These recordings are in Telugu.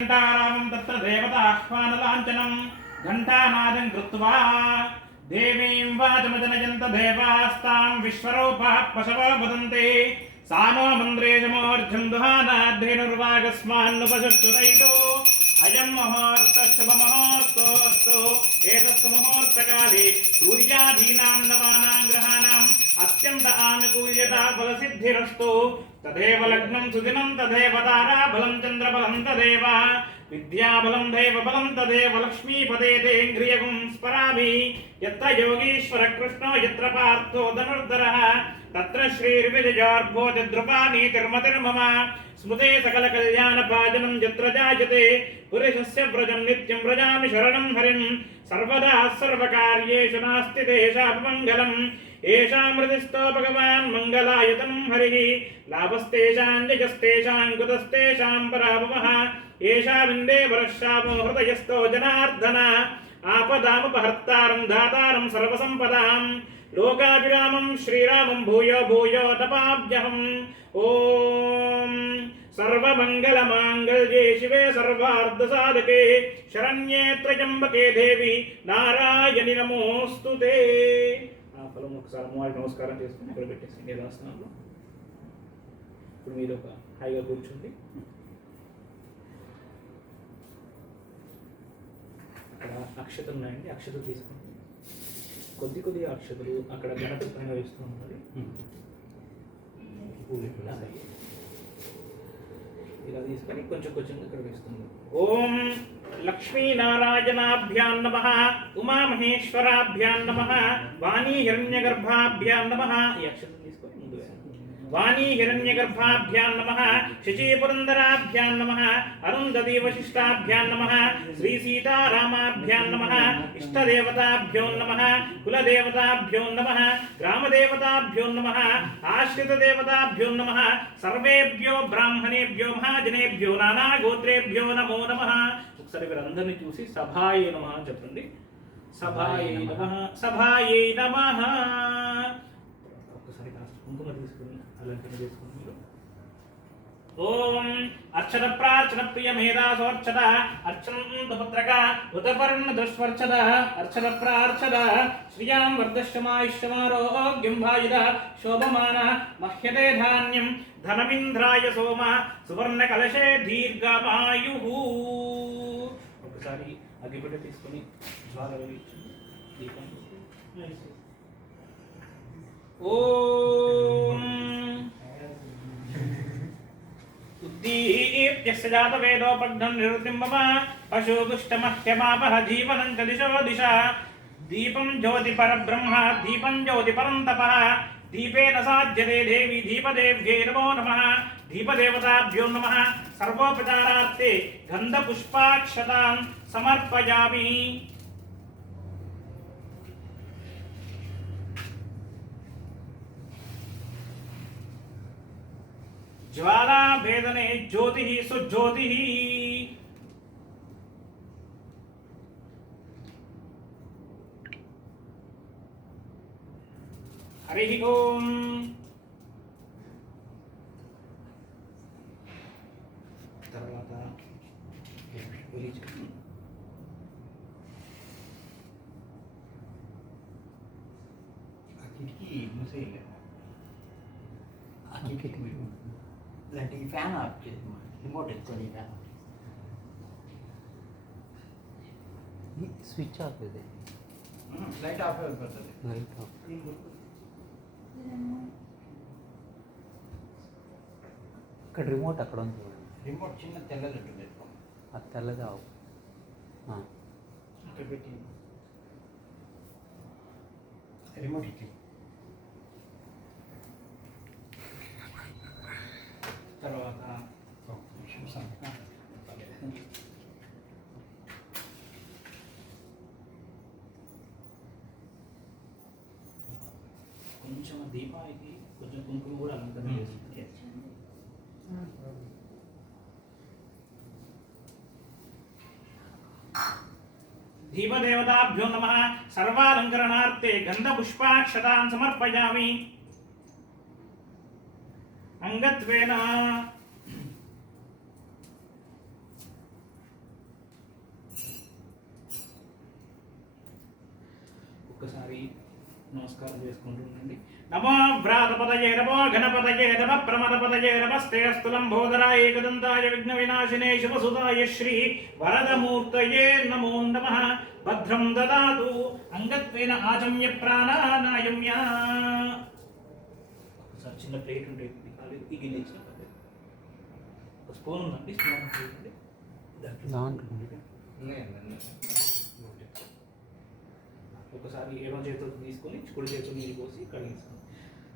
घंटारामं तत्र देवताह्वानलाञ्छनं घंटानादं कृत्वा देवीं वाचमजनयन्त देवास्तां विश्वरूपाः पशवो वदन्ति सा नो मन्द्रेशमोर्ध्यं दुहानाद्धेनुर्वागस्मान्नुपशुष्टुरयितो अयं मुहूर्तः शुभमुहूर्तोऽस्तु एतस्य मुहूर्तकाले सूर्यादीनां नवानां ग्रहाणाम् अत्यन्त आनुकूल्यता फलसिद्धिरस्तु तदेव लग्नं सुदिनं तदेव ताराबलं चन्द्रबलं तदेव विद्याबलं देवबलं तदेव लक्ष्मीपदे तेन्द्रियगुं स्मरामि यत्र योगीश्वर कृष्णो यत्र पार्थो धनुर्धरः तत्र श्रीर्विजयोर्भोजद्रुपानीतिर्मतिर्मम स्मृते सकलकल्याणभाजनं यत्र जायते पुरुषस्य व्रजं नित्यं व्रजामि शरणं हरिं सर्वदा सर्वकार्येषु नास्ति तेषामङ्गलम् एषामृतिस्तो भगवान् मङ्गलायतं हरिः लाभस्तेषां जयस्तेषां कुतस्तेषां पराभवः एषा विन्दे वर्षामो हृदयस्थो जनार्दन आपदामुपहर्तारं दातारं सर्वसम्पदां लोकाभिरामं श्रीरामं भूयो भूयो तपाभ्यहम् ॐ सर्वमङ्गलमाङ्गल्ये शिवे सर्वार्धसाधके शरण्ये त्र्यम्बके देवी नारायणि नमोऽस्तु ते ఫలం ఒకసారి అమ్మవారికి నమస్కారం చేసుకుని ఇక్కడ పెట్టేసి రాస్తున్నాను. ఇప్పుడు మీరు ఒక హాయిగా కూర్చోండి. అక్కడ అక్షతలు ఉన్నాయండి, అక్షతలు తీసుకోండి. కొద్ది కొద్ది అక్షతలు అక్కడ గణపతి పైన వేస్తూ ఉండాలి. ఇలా తీసుకొని కొంచెం కొంచెం ఇక్కడ వేస్తుంది. ఓం लक्ष्मीनारायणाभ्यां नमः उमामहेश्वराभ्यां नमः वाणी हिरण्यगर्भाभ्यां नमः वाणी हिरण्यगर्भाभ्यां नमः शचीपुरन्दराभ्यां नमः अरुन्धती वशिष्ठाभ्यां नमः श्रीसीतारामाभ्यां नमः इष्टदेवताभ्यो नमः कुलदेवताभ्यो नमः ग्रामदेवताभ्यो नमः आश्रितदेवताभ्यो नमः सर्वेभ्यो ब्राह्मणेभ्यो महाजनेभ्यो नानागोत्रेभ्यो नमो नमः. ఒకసారి వీరందరినీ చూసి సభాయే నమః అని చెప్పండి. సభాయే నమః, సభాయే నమః. ఒక్కసారి కాస్త కుంకుమ తీసుకుని అలంకరణ చేసుకోండి మీరు. ఓం అర్చన ప్రార్చన ప్రియ మేధాసోర్చద అర్చనంత పుత్రక ఉతపర్ణ దుష్వర్చద అర్చన ప్రార్చద శ్రియాం వర్ధశ్యమాయుష్యమారోగ్యం భాయుధ శోభమాన మహ్యతే ధాన్యం ధనమింద్రాయ సోమ సువర్ణ కలశే దీర్ఘమాయు. ఒకసారి అగ్గిపెట్ట తీసుకొని జ్వాల వెలిగించండి దీపం. ఓం ఉద్దీప్యస్య జాతవేదోపగ్నం నిరుతిం మమ పశుగుష్టమహ్యమాపః జీవనం చ దిశో దిశ దీపం జ్యోతి పరబ్రహ్మ దీపం జ్యోతి పరంతపః దీపేన సాధ్యతే దేవి దీపదేవ్యై నమో నమః దీపదేవతాభ్యో నమః సర్వోపచారార్థే గంధపుష్పాక్షతాన్ సమర్పయామి. ज्वाला भेदने ज्योति सुज्योति हरि ओम. తర్వాత కిటికీ మూసేయాలి. ఇలాంటి ఫ్యాన్ ఆఫ్ చేసి రిమోట్ ఎత్తుకొని ఫ్యాన్ స్విచ్ ఆఫ్ ఇది లైట్ ఆఫ్ అయిపోతుంది. లైట్ ఆఫ్ ఇక్కడ రిమోట్ అక్కడ ఉంది. రిమోట్ చిన్న తెల్లది ఉంటుంది, అది తెల్లది ఆవు ఇక్కడ పెట్టి రిమోట్ ఇచ్చి తర్వాత కొంచెం దీపానికి కొంచెం కుంకుమ కూడా అలంకరణ చేస్తుంది. దీపదేవతాభ్యో నమః సర్వాలంకరణార్థే గంధపుష్పాక్షతాన్ సమర్పయామి. అంగత్వేన ఒకసారి నమస్కారం చేసుకుంటుండండి. నమో వ్రాతపతయే నమో గణపతయే నమ ప్రమదపతయే నమస్తే స్థూలంబోదరాయ ఏకదంతాయ విఘ్న వినాశినే శుభసుతాయ శ్రీ వరదమూర్తయే నమో నమః. భద్రం దదాతు అంగత్వేన ఆచమ్య ప్రాణానాయమ్య. ఒకసారి చిన్న ప్లేట్ ఉంటుంది ఈ గిన్నె ఇచ్చిన పర్లేదు. ఒక స్పూన్ ఉందండి, స్పూన్ ఉంటుంది ఒకసారి ఏడో చేతులు తీసుకొని కుడి చేతులు నీరు పోసి కడిగిస్తాను.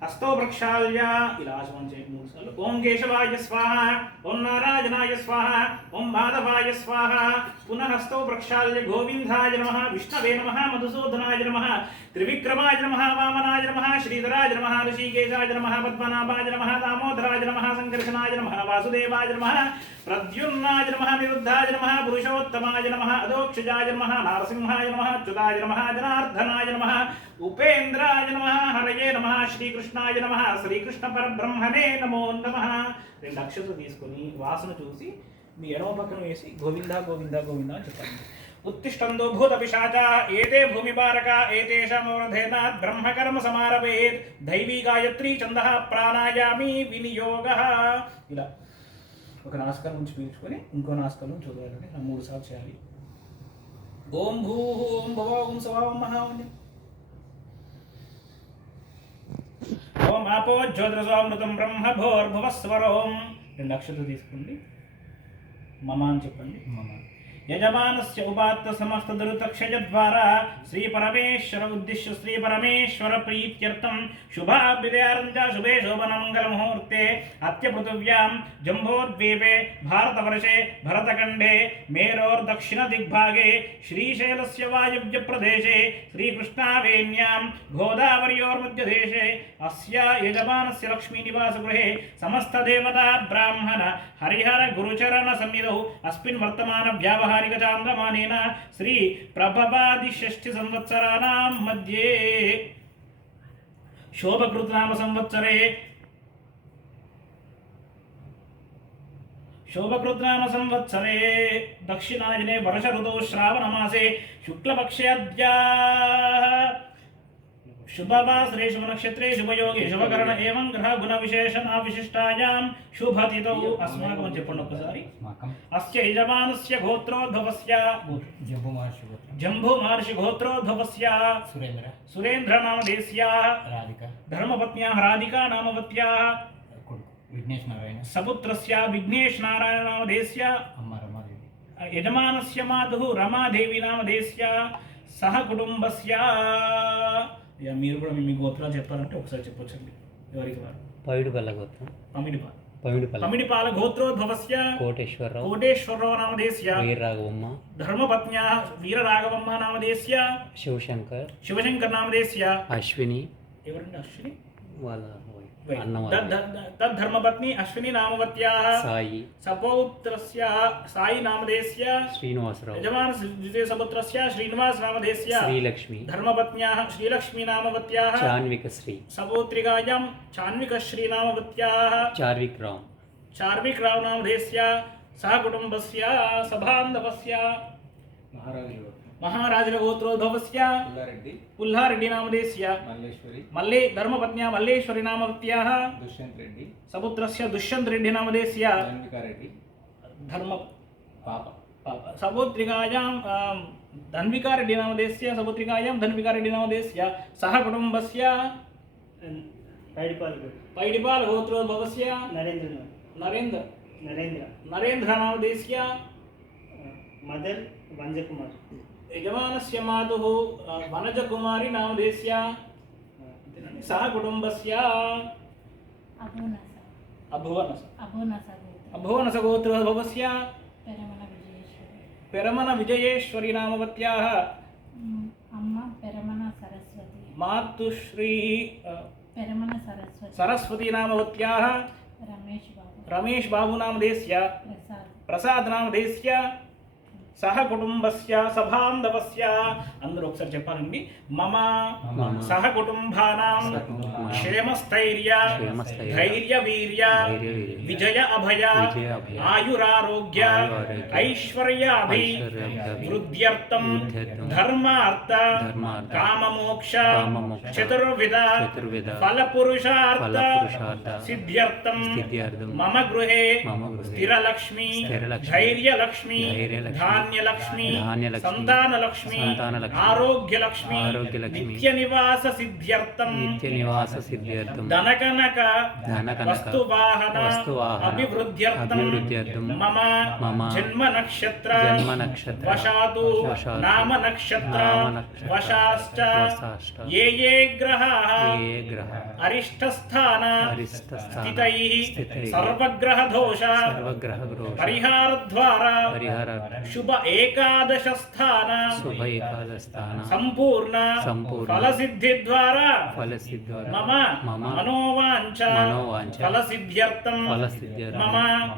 హస్తో ప్రక్షాళ్య ఇలా ఆచమనం చేయండి 3 సార్లు. ఓం కేశవాయ స్వాహ, ఓం నారాయణాయ స్వాహ, ఓం మాధవాయ స్వాహ. పునః హస్తో ప్రక్షాళ్య గోవిందాయ నమః, విష్ణవే నమః, మధుసూదనాయ నమః, త్రివిక్రమాయ నమః, వామనాయ నమః, శ్రీధరాయ నమః, ఋషికేశాయ నమః, పద్మనాభాయ నమః, దామోదరాయ నమః, సంకర్షణాయ నమః, వాసుదేవాయ నమః, ప్రద్యుమ్నాయ నమః, నిరుద్ధాయ నమః, పురుషోత్తమాయ నమః, అదోక్షజాయ నమః, నారసింహాయ నమః, అచ్యుతాయ నమః, జనార్దనాయ నమః, ఉపేంద్రాయ నమః, హరయే నమః, శ్రీకృష్ణాయ నమః, శ్రీకృష్ణ పరబ్రహ్మణే నమో నమః. 2 అక్షతలు తీసుకొని వాసన చూసి మీ ఎడమ పక్కన వేసి గోవింద గోవింద గోవింద అని చెప్పండి. ఉత్తిష్టందో భూత పిశాచా ఏతే భూమిపారక ఏతేషామవధేనాత్ బ్రహ్మకర్మ సమారభేత్ దైవీ గాయత్రీ ఛందః ప్రాణాయామి వినియోగః. ఇలా ఒక నాసికం నుంచి పీల్చుకొని ఇంకో నాసికం నుంచి వదలాలండి. 3 సార్లు చేయాలి. ఓం భూ ఓం భవ ఓం సవా ఓం మహా ఓం. ఓం ఆపో జ్యోతిరసోమృతం బ్రహ్మ భోర్భువస్వరోం. 2 అక్షతలు తీసుకోండి. మమ అని చెప్పండి. మమ యజమానస్య ఉపాత్త సమస్త దురితక్షయ ద్వారా శ్రీ పరమేశ్వర ఉద్దిశ్య శ్రీ పరమేశ్వర ప్రీత్యర్థం శుభాభ్యుదయారంచ శుభే శోభన మంగళ ముహూర్తే అత్య పృథివ్యాం జంబోద్వీపే భారతవర్షే భరతఖండే మేరోర్దక్షిణ దిగ్భాగే శ్రీశైలస్య వాయవ్య ప్రదేశే శ్రీకృష్ణావేన్యాం గోదావర్యోర్మధ్యదేశే అస్య యజమానస్య లక్ష్మీ నివాస గృహే సమస్త దేవతా బ్రాహ్మణ హరిహర గురుచరణ సన్నిధౌ అస్మిన్ వర్తమాన వ్యావహారిక చాంద్రమానేన శ్రీ ప్రభవాది షష్ఠి సంవత్సరాణాం మధ్యే శోభకృతనామ సంవత్సరే దక్షిణాయనే వర్ష ఋతౌ శ్రావణ మాసే శుక్లపక్షే అద్య శుభవాసరే శుభనక్షత్రే శుభయోగే శుభకరణ ఏవం గ్రహ గుణ విశేషణ విశిష్టాయాం శుభతిథౌ. అస్మాకం అని చెప్పండి ఒక్కసారి. అస్య యజమానస్య గోత్రోద్భవస్య జంబూ మహర్షి గోత్రోద్భవస్య సురేంద్ర నామధేస్య ధర్మపత్న్యాః రాధికా నామవత్యాః సపుత్రస్య విఘ్నేశ్ నారాయణ నామధేస్య యజమానస్య మాతుః రమాదేవి నామధేస్య సహ కుటుంబస్య. మీరు కూడా మీ గోత్రాలు చెప్పాలంటే ఒకసారి చెప్పొచ్చండి. ఎవరికి వారు పైడిపల్ల గోత్రం పమిడిపాల గోత్రోద్భవస్య కోటేశ్వరరావు నామధేస్య వీరరాఘవమ్మ ధర్మపత్న్యాః వీరరాఘవమ్మ నామధేస్య శివశంకర్ నామధేస్య అశ్విని. ఎవరండి అశ్విని? వాళ్ళ తద్ధర్మపత్ని అశ్విని నామవత్యాః సాయి సపౌత్రస్య సాయి నామధేస్య శ్రీనివాసరావు యజమాన ద్వితీయ సపుత్రస్య శ్రీనివాస్ నామధేస్య శ్రీలక్ష్మి ధర్మపత్న్యాః శ్రీలక్ష్మి నామవత్యాః చాన్వికశ్రీ సపౌత్రికాయాం చాన్వికశ్రీ నామవత్యాః చార్విక్ రావ్ నామధేస్య సహ కుటుంబస్య సభాంధవస్య మహారాజుల గోత్రోద్భవస్య పుల్లారెడ్డి నామధేస్య మల్లే ధర్మపత్న్యా మల్లేశ్వరి నామవత్యాః సపుత్రస్య దుష్యంత్ రెడ్డి నామధేస్య ధర్మ సపుత్రికాయాం ధన్వికారెడ్డి నామధేస్య సపుత్రికాయాం ధన్వికారెడ్డి నామధేస్య సహ కుటుంబస్య పైడిపాల గోత్రోద్భవస్య నరేంద్ర నామధేస్య మదర్ వంజకుమార్ యజమానస్య మాతుః వనజకుమారి నామధేస్య సహ కుటుంబస్య అభువనస గోత్రోద్భవస్య పెరమన విజయేశ్వరి నామవత్యాః మాతుశ్రీ సరస్వతి నామవత్యాః రమేష్ బాబు నామధేస్య ప్రసాద్ నామధేస్య సహ కుటుంబస్య సభాంధవస్య అందరూ ఒకసారి చెప్పాలండి. మమ సహ కుటుంబానాం క్షేమస్థైర్య ధైర్య వీర్య విజయ అభయ ఆయురారోగ్య ఐశ్వర్యాభి వృద్ధ్యర్థం ధర్మార్థ కామమోక్ష చతుర్విధ ఫలపురుషార్థ సిద్ధ్యర్థం మమ గృహే స్థిరలక్ష్మి ధైర్యలక్ష్మి ధాన్యలక్ష్మి సంతానలక్ష్మి ఆరోగ్యలక్ష్మి నిత్యనివాస సిద్ధ్యర్థం ధనకనక వస్తువాహన అభివృద్ధ్యర్థం మమ జన్మ నక్షత్ర వశాతు నామ నక్షత్ర వశాశ్చ ఏ ఏ గ్రహాః అరిష్టస్థాన స్థితైః సర్వగ్రహ దోష పరిహారద్వారా శుభ ఏకాదశ స్థాన సంపూర్ణ ఫలసిద్ధి ద్వారా మమ మనోవాంఛ ఫలసిద్ధ్యర్థం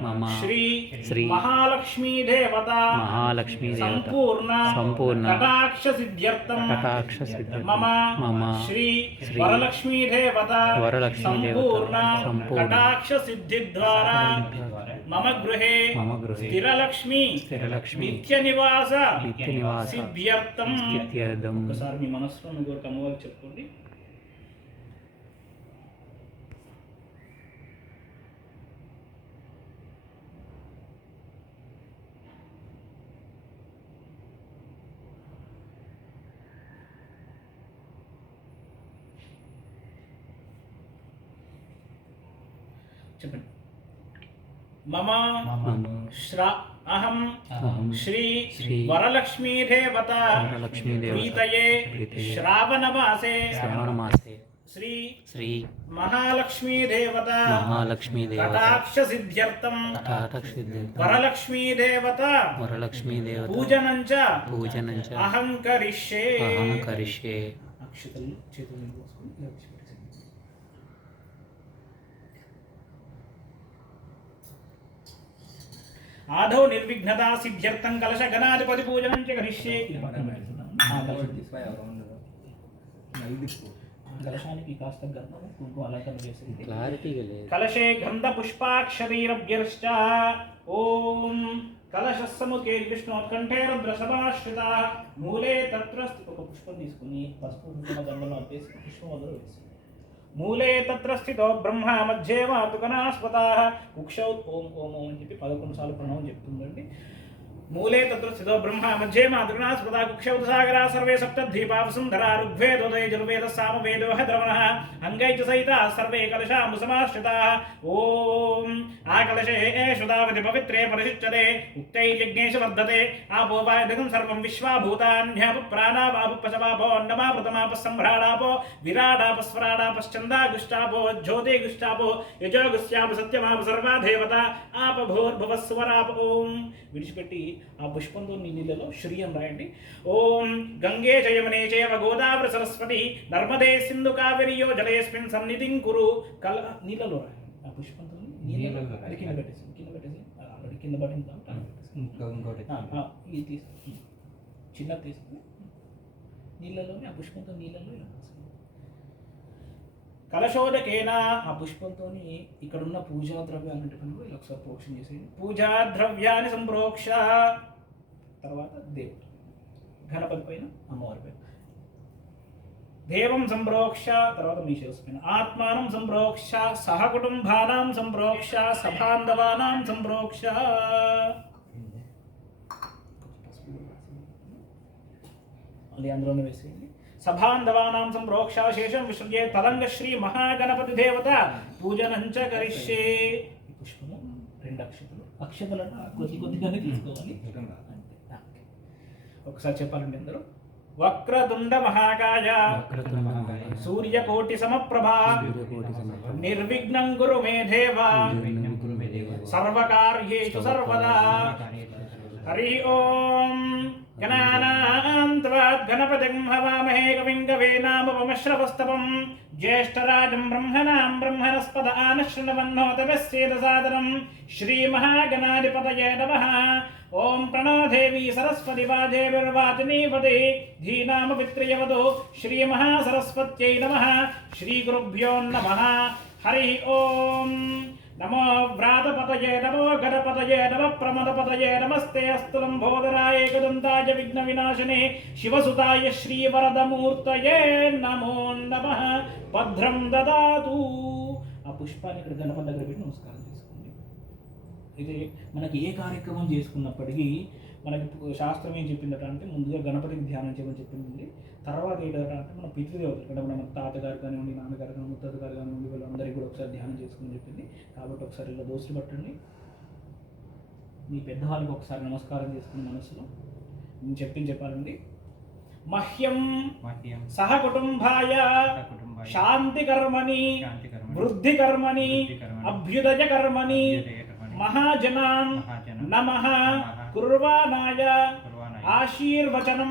మమ శ్రీ మహాలక్ష్మీ దేవత సంపూర్ణ కటాక్ష సిద్ధ్యర్థం మమ శ్రీ వరలక్ష్మీ దేవత సంపూర్ణ కటాక్ష సిద్ధి ద్వారా మమ గృహే స్థిరలక్ష్మి నిత్య నివాస సిద్ధ్యర్థం. ఒకసారి మీ మనసులో మీరు అమ్మవారికి చెప్పుకోండి. చెప్పండి. మమ అహం శ్రీ వరలక్ష్మీ దేవత ప్రీతయే శ్రావణమాసే శ్రీ మహాలక్ష్మీ దేవత కటాక్ష సిద్ధ్యర్థం వరలక్ష్మీ దేవత పూజనం చ అహం కరిష్యే. అక్షతలు చేతులు పోసుకొని ఆధో నిర్విఘ్నతా సిద్ధ్యర్థం కలశ గణాధిపతి పూజనం చ కరిష్యే. కలశానికి కాస్త గంధం కుంకుమ అలంకరణ చేసి కలశే గంధ పుష్పాక్షరీరభ్యర్శ్చ ఓం కలశస్సముఖే విష్ణోత్కంఠే రుద్రసభాశ్రిత మూలే తత్ర ఒక పుష్పం తీసుకుని పసుపు కుంకుమ దండలో అప్పేసి పుష్పం వదలు వేసి మూలే తత్ర స్థితో బ్రహ్మ మధ్యే మాతుకనాస్పతాః కుక్షౌ ఓం ఓం ఓం అని చెప్పి 11 సార్లు ప్రణవం చెప్తుందండి. మూలే తత్ర స్థితో బ్రహ్మ మధ్యే మాతుకనాస్పతాః కుక్షౌ సాగరా సర్వే సప్తద్వీపా వసుంధరా ఋగ్వేదోదయ జుర్వేద సామవేదోహ ద్రవణః అంగైచ సహితా సర్వే కలశాంబు సమాశ్రితాః. ఓం ఆ కలశే ఏషుదావతి పవిత్రే పరిశుచ్యతే ఉక్తైర్యజ్ఞేషు వర్ధతే ఆపో వాయుదగం సర్వం విశ్వాభూతాన్యాప ప్రాణాపాపశవాపో అన్నమాపృతమాపస్సంభ్రాడాపో విరాడాపస్వరాడాపశ్చందాగుష్టాపో జ్యోతిగుష్టాపో యజోగుష్యాప సత్యమాప సర్వా దేవత ఆపభూర్భువస్వరాప. ఓం విడిచిపెట్టి ఆ పుష్పంతో నీళ్ళలో శ్రీ అని రాయండి. ఓం గంగే జయమనే జయవ గోదావరి సరస్వతి నర్మదే సింధు కావేరియో జలేస్మిన్ సన్నిధిం కురు. నీళ్ళలో రాయండి ఆ పుష్పంతో నీళ్ళలో అది కింద పెట్టేసి కింద పడింది ఇది తీసుకుని చిన్నది తీసుకుని నీళ్ళలోనే ఆ పుష్పంతో నీళ్ళలో కలశోదకేన ఆ పుష్పంతో ఇక్కడున్న పూజా ద్రవ్యాలన్నింటిపైన కూడా ఇలా ఒకసారి ప్రోక్షణ చేసేది. పూజా ద్రవ్యాన్ని సంప్రోక్ష తర్వాత దేవుడు గణపతి పైన అమ్మవారి పైన దేవం సంప్రోక్ష తర్వాత మీ శిరస్సు పైన ఆత్మానం సంప్రోక్ష సహ కుటుంబానాం సంప్రోక్ష సభాంధవానాం సంప్రోక్ష. అది అందులోనే వేసేయండి. సభాంధవానాం సంప్రోక్ష శేషం విసృజ్యే తరంగ శ్రీ మహాగణపతి దేవత పూజనం చ కరిష్యే. ఈ పుష్పము 2 అక్షతలను కొద్దిగానే తీసుకోవాలి. ఒకసారి చెప్పాలండి అందరూ. వక్రతుండ మహాకాయ సూర్యకోటి సమప్రభా నిర్విఘ్నం కురు మే దేవ సర్వకార్యేషు సర్వదా. హరి ఓం గణానాం గణపతిం హవామహే కవిం కవీనాముపమశ్రవస్తవం జ్యేష్ఠరాజం బ్రహ్మణాం బ్రహ్మణస్పద ఆనశృణవన్నోతమస్యేదసాదనం. శ్రీ మహాగణాధిపతయే నమః. ఓం ప్రణాదేవి సరస్వతి వాజేర్వాచనీపదే ధీనామ పిత్రియవదో శ్రీ మహాసరస్వత్యై నమః శ్రీ గురుభ్యో నమః హరి ఓం నమో వ్రాతపతయే నమో గణపతయే నమ ప్రమదపతయే నమస్తే అస్తు లంబోదరాయ ఏకదంతాయ విఘ్న వినాశనే శివసుతాయ శ్రీవరదమూర్తయే నమో నమః భద్రం దదాతు. ఆ పుష్పాన్ని ఇక్కడ గణపతి దగ్గర పెట్టి నమస్కారం చేసుకోండి. ఇది మనకి ఏ కార్యక్రమం చేసుకున్నప్పటికీ మనకి శాస్త్రం ఏం చెప్పిందట అంటే ముందుగా గణపతికి ధ్యానం చేయమని చెప్పింది. తర్వాత ఏంటంటే అంటే మన పితృదేవతలు అంటే మన తాతగారు కానివ్వండి, నాన్నగారు కానివ్వండి, ముత్తగారు కానివ్వండి, వీళ్ళందరికీ కూడా ఒకసారి ధ్యానం చేసుకోమని చెప్పింది. కాబట్టి ఒకసారి ఇలా దోస్తులు పట్టండి. మీ పెద్దవాళ్ళకి ఒకసారి నమస్కారం చేసుకుని మనసులో నేను చెప్పాలండి. మహ్యం సహ కుటుంబాయ శాంతి కర్మని వృద్ధి కర్మని అభ్యుదయ కర్మని మహాజనాన్ నమః కుర్వాణాయ ఆశీర్వచనం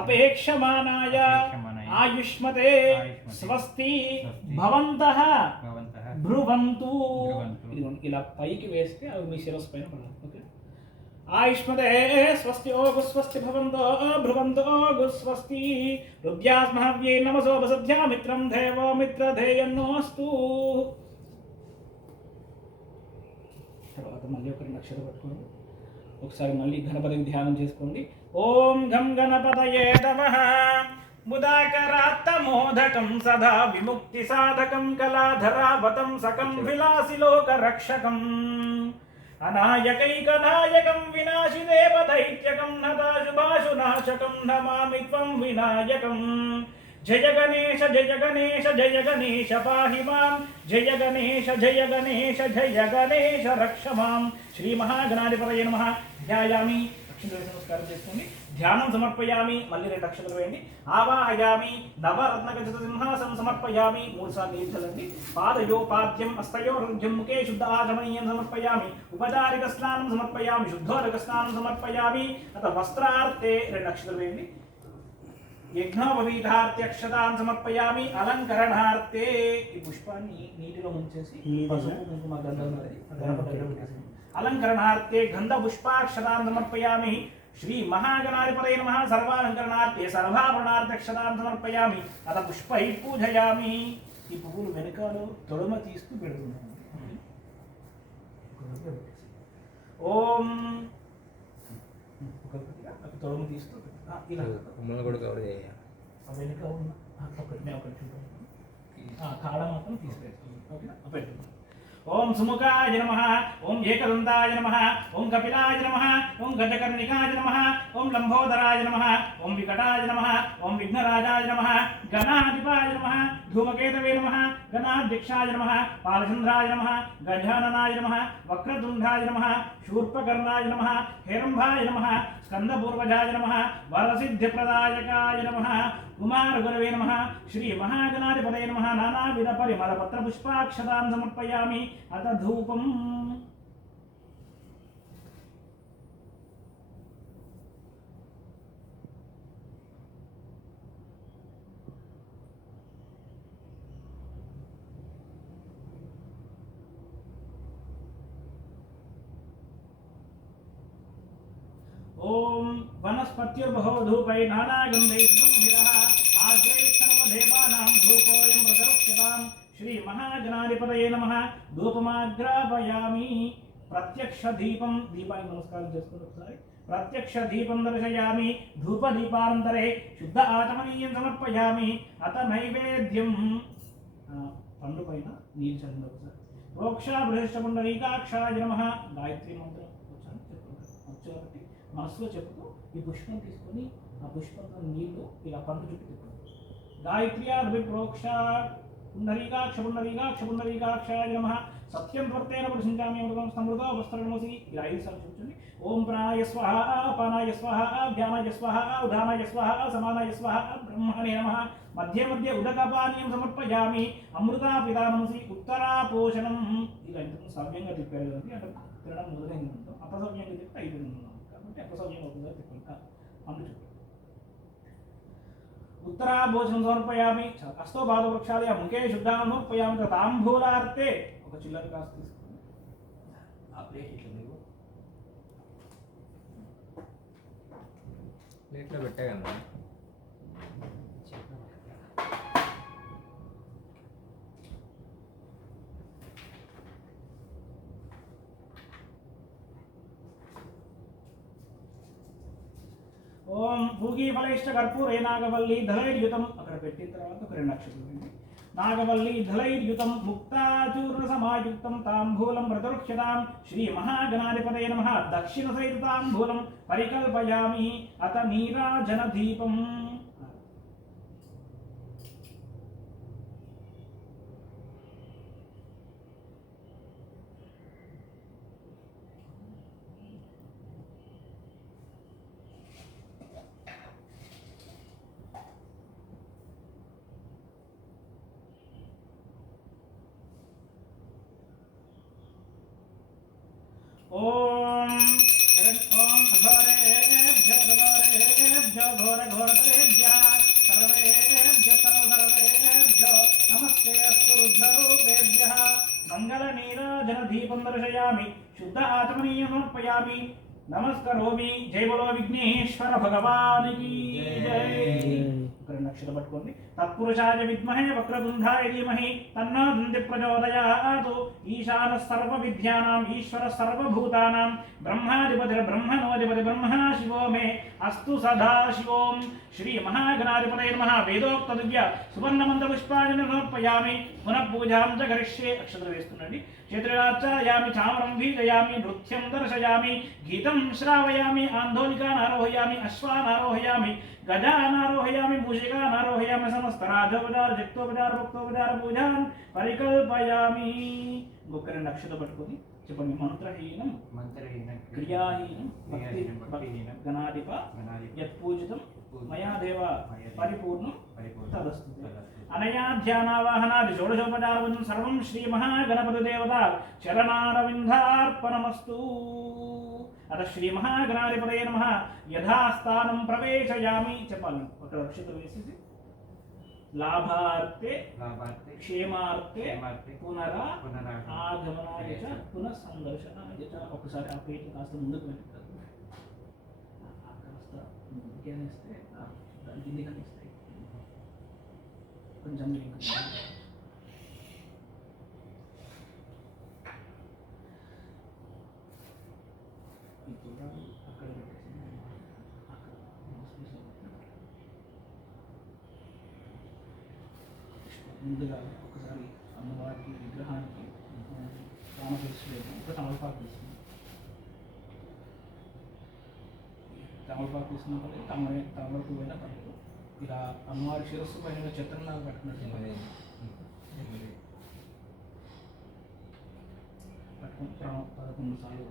అపేక్షమానాయ ఆయుష్మతే స్వస్తి భవంతః భ్రువంతు. ఇలా పైకి వేస్తే అవి మీ శిరస్సు పైన పడాలి. ఓకే. ఆయుష్మతే స్వస్తి ఓగు స్వస్తి భవంతో భ్రువంతో ఓగు స్వస్తి రుద్యాస్మహవ్యై నమసోపసధ్యా మిత్రం దేవో మిత్రధేయన్నోస్తు. తర్వాత మళ్ళీ ఒక నక్షత్రం పట్టుకోండి. ఒకసారి మళ్ళీ గణపతిని ధ్యానం చేసుకోండి. ఓం గం గణపతయే నమః ముదాకరాత్తమోదకం సదా విముక్తి సాధకం కళాధరావతం సకం విలాసిలోక రక్షకం అనాయకైకనాయకం వినాశిదేవదైత్యకం నదాశుభాశునాశకం నమామి త్వం వినాయకం. జయ గణేశ జయ గణేశ జయ గణేశ పాహి మాం జయ గణేశ జయ గణేశ జయ గణేశ రక్ష మాం. శ్రీ మహాగణాధిపతయే నమః. ధ్యాయామి. అక్షంతలు నమస్కారం చేసుకోండి. ధ్యానం సమర్పయామి. మళ్ళీ 2 అక్షంతలు వేయండి. ఆవాహయామి. నవరత్నగజ సింహాసనం సమర్పయామి. 3 సార్లు నీళ్ళండి. పాదయోపాద్యం హస్తయోర్ఘ్యం ముఖే శుద్ధ ఆచమనీయం సమర్పయామి. ఉపచారిక స్నానం సమర్పయామి. శుద్ధోదక స్నానం సమర్పయామి. అత వస్త్రార్తే 2 అక్షంతలు వేయండి. యజ్ఞోపవీతార్థ్యక్షతాన్ సమర్పయామి. అలంకరణార్థే ఈ పుష్పాన్ని నీటిలో ముంచేసి పసుపు కుంకుమ గంధం అలంకరణార్థే గంధ పుష్పాక్షతాన్ సమర్పయామి. శ్రీ మహాగణాధిపతయే నమః. సర్వాలంకరణార్థే సర్వాభరణార్థక్షతాన్ సమర్పయామి. అత పుష్పై పూజయామి. ఈ పువ్వులు వెనకాల తొడమ తీస్తూ పెడుతున్నాను. ఓం తొడమ తీస్తూ ఇలా కూడా కవర్ చేయాలి. వెనుక ఉన్న ఒకటి కాడ మాత్రం తీసుకెళ్తాను. ఓకేనా పెట్టు. ఓం సుముఖాయ నమః. ఓం ఏకదంతాయ నమః. ఓం కపిలాయ నమః. ఓం గజకర్ణికాయ నమః. ఓం లంబోదరాయ నమః. ఓం వికటాయ నమః. ఓం విఘ్నరాజాయ నమః. గణాధిపాయ నమః. ధూమకేతవే నమః. గణాధ్యక్షాయ నమః. పాలచంద్రాయ నమః. గజాననాయ నమః. వక్రతుండాయ నమః. శూర్పకర్ణాయ నమః. హేరంభాయ నమః. స్కందపూర్వజాయ నమః. వరసిద్ధిప్రదాయకాయ నమః. కుమారగురవే నమః. శ్రీ మహాగణాధిపతయే నమః. నానావిధ పరిమళ పత్ర పుష్పాక్షతాన్ సమర్పయామి. అత ధూపం. ఓం వనస్పత్యుర్బహో ధూపై నానాగంధై సుగంధిరః ఆగ్రై సర్వదేవానాం ధూపోయం ప్రదర్శ్యతాం. శ్రీ మహాగణాధిపతయే నమః. ధూపమాగ్రాపయామి. ప్రత్యక్ష దీపం. దీపానికి నమస్కారం చేసుకోండి ఒకసారి. ప్రత్యక్ష దీపం దర్శయామి. ధూప దీపానంతరే శుద్ధ ఆచమనీయం సమర్పయామి. అత నైవేద్యం. పండు పైన నీళ్ళు చల్లండి ఒకసారి. ప్రోక్షాభృష్టపుండరీకాక్షాయ నమః. గాయత్రి మంత్రం వచ్చాను చెప్పుకుంటాను. మనసులో చెప్పుతూ ఈ పుష్పం తీసుకొని ఆ పుష్పంతో నీళ్లు ఇలా పండు చుట్టూ తిప్పండి. గాయత్ర్యాభిప్రోక్ష పుండరీకాక్షాయ నమః. సత్యం త్వర్తేన పురుషించామి అమృతం సమృతో వస్త్రమోసి. ఇలా 5 సార్లు చెప్తుంది. ఓం ప్రాణాయ స్వాహ అపానాయ స్వాహ ధ్యానాయ స్వాహ ఉదానాయ స్వాహ సమానాయ స్వాహ బ్రహ్మణే నమః. మధ్య మధ్య ఉదకపానీయం సమర్పయామి. అమృతా పితామసి ఉత్తరాపోషణం. ఇలా ఇంతకు సవ్యంగా తిప్పారు కదండి. అంటే తినడం మొదలైంది ఉంటాం. అపసవ్యంగా తిప్పి అయిపోయింది కాబట్టి అపసవ్యం అవుతుందో తిప్పండి. పండు చుట్టూ ఉత్తరాభోజనం సమర్పయామి. హస్తో పాదవృక్షాలయ ముఖే శుద్ధానం సమర్పయామి. తాంబూలార్తే ఒక చిల్లర కాస్త తీసుకుని ఆ ప్లేట్ ఇట్లా ప్లేట్లో పెట్టే కదా. ఓం భూగీఫలైష్ట కర్పూరే నాగవల్లి ధలైర్యుతం అక్కడ పెట్టిన తర్వాత ఒక 2 అక్షరాలు నాగవల్లి ధలైర్యుతం ముక్తాచూర్ణ సమాయుక్తం తాంబూలం ప్రదృక్ష్యతాం శ్రీ మహాగణాధిపతయ నమః దక్షిణ సైత తాంబూలం పరికల్పయామి అత నీరాజన దీపం. ఓం ఓం ఘోరేభ్యో ఘోరఘోరతరేభ్యः సర్వేభ్యः సర్వేభ్యో నమస్తే అస్తు రుద్రరూపేభ్యः. మంగళనీరాజన దీపం దర్శయామి శుద్ధ ఆచమనీయం సమర్పయామి నమస్కరోమి. జై బలో విఘ్నేశ్వర భగవానికి జై. 2 అక్షరాలు పట్టుకోండి. తత్పురుషాయ విద్మహే వక్రతుండాయ ధీమహి తన్నో దంతి ప్రచోదయాత్. ఈశాన సర్వ విద్యానాం ఈశ్వర సర్వభూతానాం బ్రహ్మాధిపతి బ్రహ్మణోధిపతి బ్రహ్మ శివో మే అస్తు సదా శివోం. శ్రీ మహాగణాధిపతయ నమః. వేదోక్త దివ్య సువర్ణ మంత్ర పుష్పాంజలి సమర్పయామి. పునః పూజాం చ కరిష్యే. అక్షతలు వేస్తున్నాండి. చేతులార్చయామి చామరం వీజయామి నృత్యం దర్శయామి గీతం శ్రావయామి ఆందోళికానారోహయామి అశ్వానారోహయామి గజానారోహయామి మూషికానారోహయామి సమస్త రాజోపచార జక్తోపచార భక్తోపచార పూజాన్ పరికల్పయామి. ఇంకొక 2 అక్షరాలు పట్టుకొని చెప్పండి. మంత్రహీనం క్రియాహీనం భక్తిహీనం గణాధిప యత్పూజితం మయా దేవ పరిపూర్ణం తదస్తు. అనయా ధ్యానావాహనాది షోడశోపచారం సర్వం శ్రీ మహాగణపతి దేవత చరణారవిందార్పణమస్తు. అత శ్రీ మహాగణాధిపతయే నమః. యథాస్థానం ప్రవేశయామి. చెప్పాలి. ఒక అక్షత వేసేసి లాభార్తే క్షేమార్తే పునరాగమనాయ చ పునఃసందర్శనాయ చ. ఒకసారి ఆ పేరు కాస్త ముందుకు వెళ్తారు. కాస్త ముందుకేస్తే కింది కనిపిస్తాయి. కొంచెం అక్కడ ముందుగా ఒకసారి అమ్మవారికి విగ్రహానికి రామకృష్ణ ఒక తమలపాకు తీసుకున్నాం. తమలపాకు తీసుకున్నప్పుడు తమల పువ్వైనా పర్లేదు. ఇలా అమ్మవారి శిరస్సు పైన చిత్రంలాగా కట్టుకున్నట్టు పట్టుకుని 11 సార్లు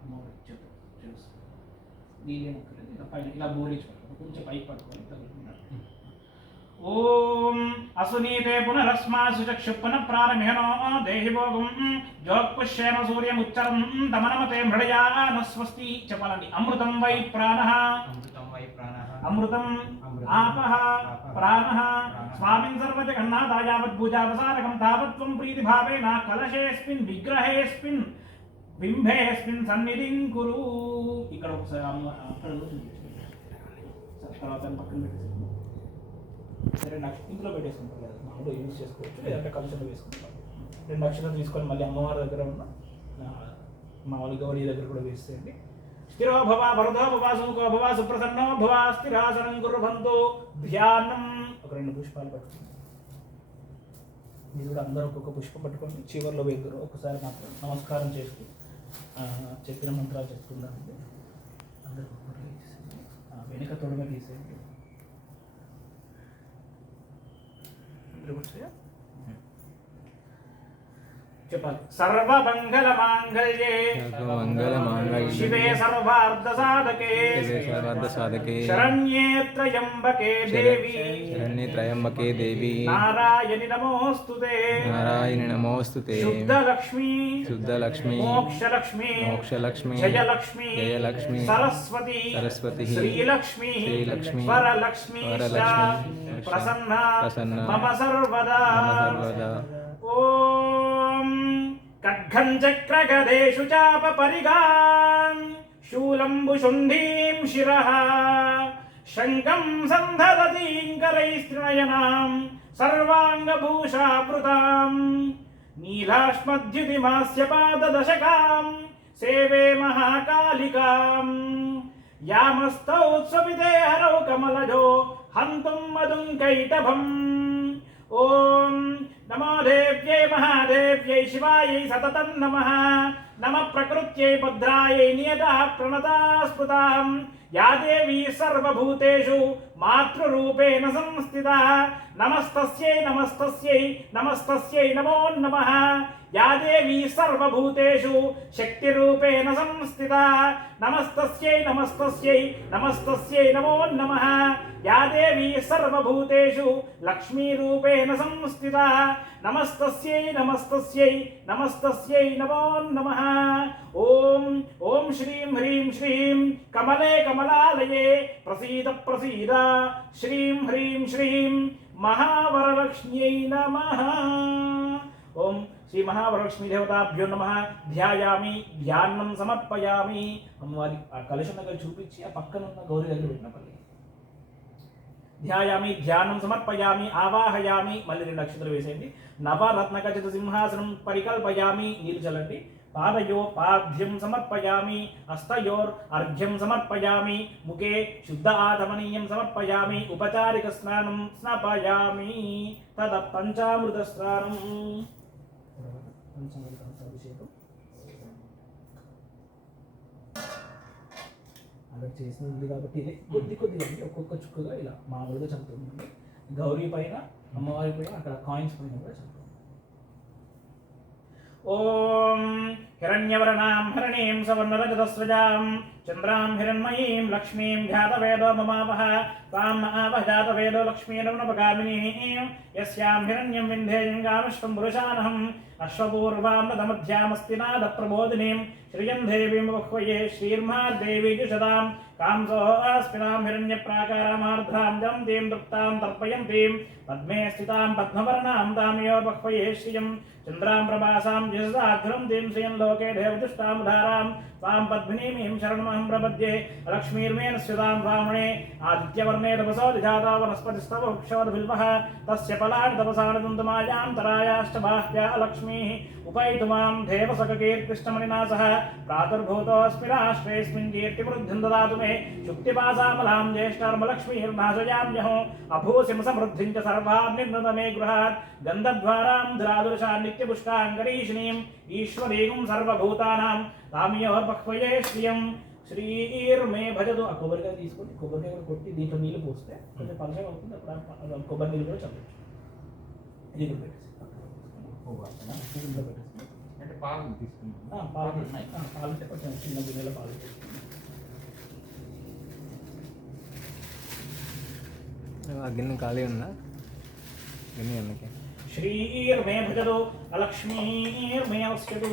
అమ్మవారి చిత్రం శిరస్సు నీళ్ళే ముక్కలేదు. ఇలా పైన ఇలా బోరేజ్ పట్టుకోండి. కొంచెం పైకి పట్టుకొని తగులుకున్నాడు. ఓం అసునీతే పునరస్మాసు చక్షుప్పన ప్రారమిహనో దేహి భోగం జోక్పుష్యేమ సూర్యముచ్చరం తమనమతే మృడయాన స్వస్తి. చెప్పాలండి. అమృతం వై ప్రాణః అమృతం ఆపః ప్రాణః స్వామిన్ సర్వజగన్నాథ యావద్భుజావసారకం తావత్వం ప్రీతిభావేన కలశేస్మిన్ విగ్రహేస్మిన్ బింబేస్మిన్ సన్నిధిం కురు. ఇక్కడ ఒకసారి అక్కడ తర్వాత పక్కన పెట్టేసి సరే ఇంట్లో పెట్టేసుకుంటాం. లేదా మామూలుగా యూజ్ చేసుకోవచ్చు, లేదంటే కలుషంలో వేసుకుంటాం. 2 అక్షరాలు తీసుకొని మళ్ళీ అమ్మవారి దగ్గర ఉన్న మామూలు గౌరీ దగ్గర కూడా వేసేయండి. స్థిరో భవ వరదో భవ సుముఖో భవ సుప్రసన్నో భవ స్థిరాసనం కుర్వంతు ధ్యానం. ఒక 2 పుష్పాలు పట్టుకోండి. మీరు కూడా అందరూ ఒక్కొక్క పుష్పం పట్టుకొని చివరిలో వేద్దరు. ఒకసారి మాత్రం నమస్కారం చేస్తూ చెప్పిన మంత్రాలు చెప్తున్నారండి. అందరూ వెనుక తొడగ తీసేయండి. చెప్పాలి. సర్వమంగళ మాంగళ్యే శివే సర్వార్థ సాధకే శరణ్యే త్రయంబకే దేవి నారాయణి నమోస్తుతే శుద్ధలక్ష్మీ మోక్షలక్ష్మీ జయలక్ష్మీ సరస్వతి శ్రీలక్ష్మీ వరలక్ష్మీ ప్రసన్నా మమ సర్వదా. ఓం ఖడ్గం చక్రగదేషు చాప పరిగాన్ शूलम्बुशुण्डीं शिरः शङ्खं सन्धरतीं करैस्त्रिनयनां सर्वाङ्गभूषावृतां नीलाश्मद्युतिमास्य पाददशकां सेवे महाकालिकां यामस्तौ स्वपिते हरौ कमलजो हन्तुं मधुङ्कैटभम् ॐ नमो देव्यै महादेव्यै शिवायै सततं नमः नमः प्रकृत्यै भद्रायै नियतः प्रणता स्मृतां या देवी सर्वभूतेषु मातृरूपेण संस्थिता नमस्तस्यै नमस्तस्यै नमस्तस्यै नमो नमः या देवी सर्वभूतेषु शक्तिरूपेण संस्थिता नमस्तस्यै नमस्तस्यै नमस्तस्यै नमो नमः या देवी सर्वभूतेषु लक्ष्मीरूपेण संस्थिता नमस्तस्यै नमस्तस्यै नमस्तस्यै नमो नमः ॐ ॐ श्रीं ह्रीं श्रीं कमले कमलालये प्रसीद प्रसीद श्रीं ह्रीं श्रीं महावरलक्ष्म्यै नमः ओम श्री महावरलक्ष्मी देवताभ्यो नमः ध्यायामि ध्यानं समर्पयामि అమ్మవారి ఆ కలశం దగ్గర చూపించి ఆ పక్కన ఉన్న గౌరీ దగ్గర పెట్టిన పల్లి ధ్యాయామి ధ్యానం సమర్పయామి ఆవాహయామి మళ్ళీ 2 అక్షరాలు వేసేయండి నవరత్నఖచిత సింహాసనం పరికల్పయామి నీళ్ళు చల్లండి పాదయో పాద్యం సమర్పయామి హస్తయోర్ అర్ఘ్యం సమర్పయామి ముఖే శుద్ధ ఆధమనీయం సమర్పయామి ఉపచారిక స్నానం స్నాపయామి తద పంచామృత స్నానం అభిషేకం అలా చేసిన ఉంది కాబట్టి ఇది కొద్దిగా ఒక్కొక్క చుక్కగా ఇలా మామూలుగా చంపుతుంది గౌరీ పైన అమ్మవారి పైన అక్కడ కాయిన్స్ పైన కూడా చంపుతుంది ఓం हिरण्यवर्णां हिरण्यं सवर्णरजतस्रजां चन्द्रां हिरण्मयीं लक्ष्मीं ध्यातवेदो ममावह त्वां आवहजातवेदो लक्ष्मीरमणपगामिनीं यस्यां हिरण्यं विन्ध्येयं गामिष्टं पुरुषानहम् अश्वपूर्वां नदमध्यामस्ति नादप्रबोधिनीं श्रियं देवीं बह्वये श्रीर्मार्देवी जुषदां कांसोऽस्मिनां हिरण्यप्राकारामार्द्रां जन्तीं तृप्तां तर्पयन्तीं पद्मे स्थितां पद्मवर्णां तामियो बह्वये श्रियं चन्द्रां प्रभासां यशसाग्रं तीं श्रियं लोके देवदुष्टामुधारां त्वां पद्मिनीं शरणमहं प्रपद्ये लक्ष्मीर्मेण स्युतां वामणे आदित्यवर्णे तपसो विधाता वनस्पतिस्तव वृक्षोद्भिल्वः तस्य फलानि तपसानदन्तमायान्तरायाश्च बाह्या लक्ष्मीः उपैतुमां देवसखकीर्तिष्ठमणिना सह प्रातुर्भूतोऽस्मि राष्ट्रेऽस्मिन् कीर्तिवृद्धिं ददातु मे शुक्तिपासामलां ज्येष्ठार्मलक्ष्मीर्नाशयाम्यहो अभूसिं समृद्धिं च सर्वान्निर्नृत मे गृहात् गन्धद्वारां धरादृशा नित्यपुष्टाङ्गरीषिणीम् ईश्वरीं सर्वभूतानां तामियोर्बह्वये श्रियं శ్రీర్మే భజదు ఆ కొబ్బరికాయ తీసుకొని కొబ్బరికాయ కూడా కొట్టి దీంట్లో నీళ్ళు పోస్తే కొంచెం పలసగా అవుతుంది అప్పుడు కొబ్బరి నీళ్ళు కూడా చల్లచ్చు ఇది కూడా పెట్టేసి అంటే పాలు తీసుకుంటాం పాలు ఉన్నాయి పాలు అంటే కొంచెం చిన్న గిన్నెల పాలు ఆ గిన్నె ఖాళీ ఉందా గిన్నె అన్నకి శ్రీర్మే భజదు అలక్ష్మీర్మే వస్యదు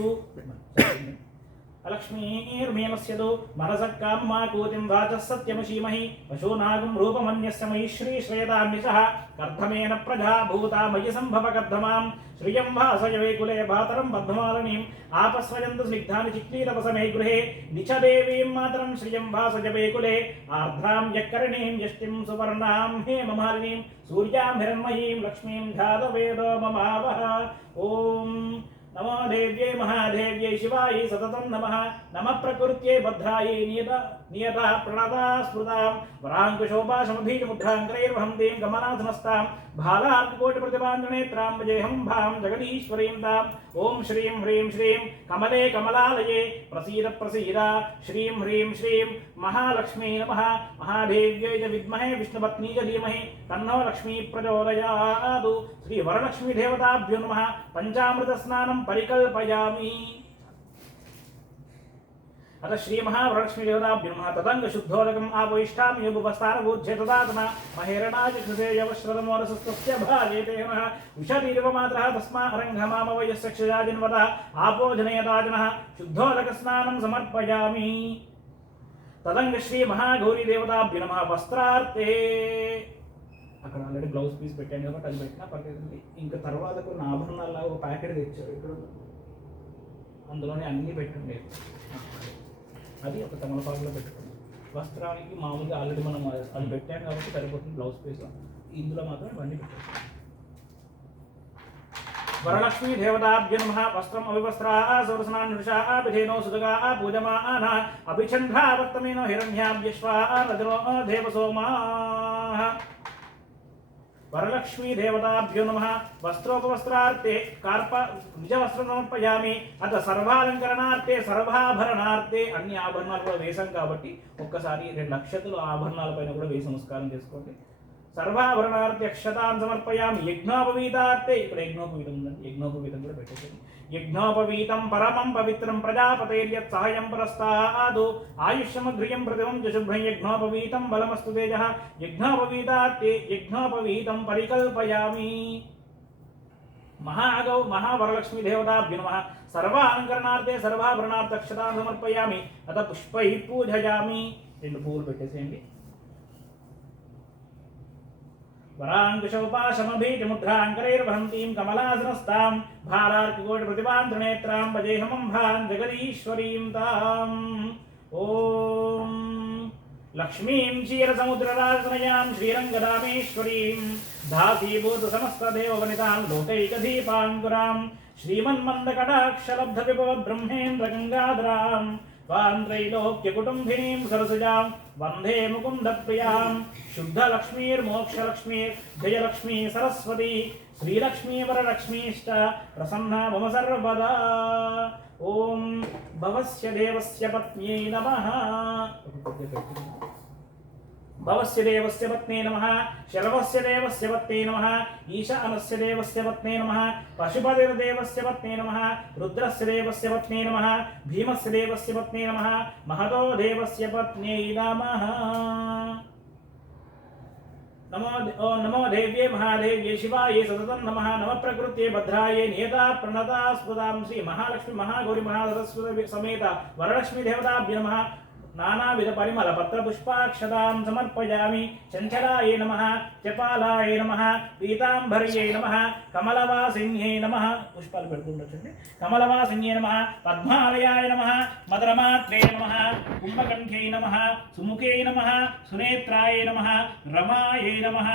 अलक्ष्मीर्मेमस्यदो मनसक्काम्माकूतिं वाचः सत्यमशीमहि पशूनागं रूपमन्यस्य मयि श्रीश्रेतान्विषः कर्धमेन प्रजा भूता मयि सम्भवकर्धमां श्रियं भासयवेकुले भातरं पद्ममालिनीम् आपस्वजन्तु स्निग्धानि चिक्लीतपसमे गृहे निचदेवीं मातरं श्रियं भासयवेकुले आर्द्रां यक्करणीं यष्टिं सुवर्णां हेममालिनीं सूर्यां हिरण्मयीं लक्ष्मीं ध्यातवेदो ममावह ॐ नमो देव्यै महादेव्यै शिवायै सततं नमः नमः प्रकृत्यै भद्रायै नियता प्रणता स्मृतां वराङ्कुशोपाशमभीतमुद्राङ्करैर्वहन्तीं गमनाथनस्तां भालार्ककोटिप्रतिभाञ्जनेत्रां भजेऽहं भां जगदीश्वरीं ताम् ॐ श्रीं ह्रीं श्रीं कमले कमलालये प्रसीद प्रसीद श्रीं ह्रीं श्रीं महालक्ष्मी नमः महादेव्यै च विद्महे विष्णुपत्नी च धीमहि तन्नो लक्ष्मी प्रचोदयात् श्री वरलक्ष्मी देवताभ्यो नमः पंचामृत स्नानं परिकल्पयामि अत श्री महावरलक्ष्मी देवताभ्यो नमः तदंग शुद्धोदकम् आपोष्ठामि उपस्थानभूज्य तदातना महेरणाजकृते यवश्रतमोरसस्तस्य भाजेते नमः विषतीर्वमात्रः तस्मा अरङ्घमामवयस्य क्षजाजिन्वतः आपोजनयताजनः शुद्धोदकस्नानं समर्पयामि तदंग श्री महागौरी देवताभ्यो नमः वस्त्रार्थे అక్కడ ఆల్రెడీ బ్లౌజ్ పీస్ పెట్టాను కాబట్టి అది పెట్టినా పర్లేదు ఇంకా తర్వాత కొన్ని ఆభరణాల ఒక ప్యాకెట్ తెచ్చారు ఇక్కడ అందులోనే అన్నీ పెట్టుండే అది ఒక తమలపాకులో పెట్టుకోండి. వస్త్రానికి మామూలుగా ఆల్రెడీ మనం అది పెట్టాం కాబట్టి సరిపోతుంది బ్లౌజ్ పీస్. ఇందులో మాత్రం ఇవన్నీ పెట్టేస్తాం. వరలక్ష్మీ దేవతాభ్యో నమః. వస్త్రం అవివస్త్రా సౌరసనాన్నుషా పిధేనో సుదగా పూజమానా అభిచంద్రా వర్తమేనో హిరణ్యాభ్యశ్వా రజనో దేవసోమాః. వరలక్ష్మీ దేవతాభ్యో నమః. వస్త్రోపవస్త్రార్థే కార్ప నిజవస్త్రం సమర్పయామి. అత సర్వాలంకరణార్థే సర్వాభరణార్థే అన్ని ఆభరణాలు కూడా వేసాం కాబట్టి ఒక్కసారి 2 అక్షతలు ఆభరణాల పైన కూడా వేసి నమస్కారం చేసుకోండి. సర్వాభరణార్థే అక్షతాన్ సమర్పయామి. యజ్ఞోపవీతార్థే ఇక్కడ యజ్ఞోపవీతం ఉందండి, యజ్ఞోపవీతం కూడా పెట్టేసేయండి. యజ్ఞోపవీతం పరమం పవిత్రం ప్రజాపతేర్యత్ సహాయం పరస్తాదు ఆయుష్యమగ్రియం ప్రతిమం శుభ్రం యజ్ఞోపవీతం బలమస్తు తేజః. యజ్ఞోపవీతార్థే యజ్ఞోపవీతం పరికల్పయామి. మహావరలక్ష్మీ దేవతాభ్యో నమః. సర్వాలంకరణార్థే సర్వాభరణార్థ అక్షతాన్ సమర్పయామి. అత పుష్పై పూజయామి. 2 పువ్వులు పెట్టేసేయండి. వరాంకుశోపాశమభీతిముద్రాంకరైర్వహంతీం కమలాసనస్తాం భాలార్కకోటిప్రతిభాంతనేత్రాం భజేహమంభాం జగదీశ్వరీం తాం. ఓం లక్ష్మీం క్షీరసముద్రరాజనయాం శ్రీరంగరామేశ్వరీం దాసీభూత సమస్తదేవవనితాం లోకైకదీపాంకురాం శ్రీమన్మందకటాక్షలబ్ధవిభవద్బ్రహ్మేంద్ర గంగాధరాం త్రైలోక్యకుటుంబినీం సరసజాం వందే ముకుందప్రియాం. శుద్ధలక్ష్మీర్మోక్షలక్ష్మీర్ జయలక్ష్మీ సరస్వతి శ్రీలక్ష్మీ వరలక్ష్మీశ్చ ప్రసన్నా మమ సర్వదా. ఓం భవస్య దేవస్య పత్న్యై నమః. భవస్య దేవస్య పత్నే నమః. శరవస్య దేవస్య పత్నే నమః. ఈశానస్య దేవస్య పత్నే నమః. పశుపతిర్దేవస్య పత్నే నమః. రుద్రస్య దేవస్య పత్నే నమః. భీమస్య దేవస్య పత్నే నమః. మహతో దేవస్య పత్నే నమః. నమో దేవ్యే మహాదేవ్యే శివాయే సతతం నమః. నమ ప్రకృత్యే భద్రాయే నియతా ప్రణతా స్ఫుతాం శ్రీ మహాలక్ష్మి మహాగౌరి మహాసరస్వతి సమేత వరలక్ష్మీ దేవతాభ్యో నమః. నానావిధ పరిమళ పత్ర పుష్పాక్షతాం సమర్పయామి. చంచలాయ నమః. చపాలాయ నమః. పీతాంబర్యై నమః. కమలవాసిన్యై నమః. పుష్పాలు పెడుతుండొచ్చండి. కమలవాసిన్యై నమః. పద్మాలయాయ నమః. మదరమాత్రే నమః. కుంభకంఠ్యై నమః. సుముఖై నమః. సునేత్రాయ నమః. రమాయై నమః.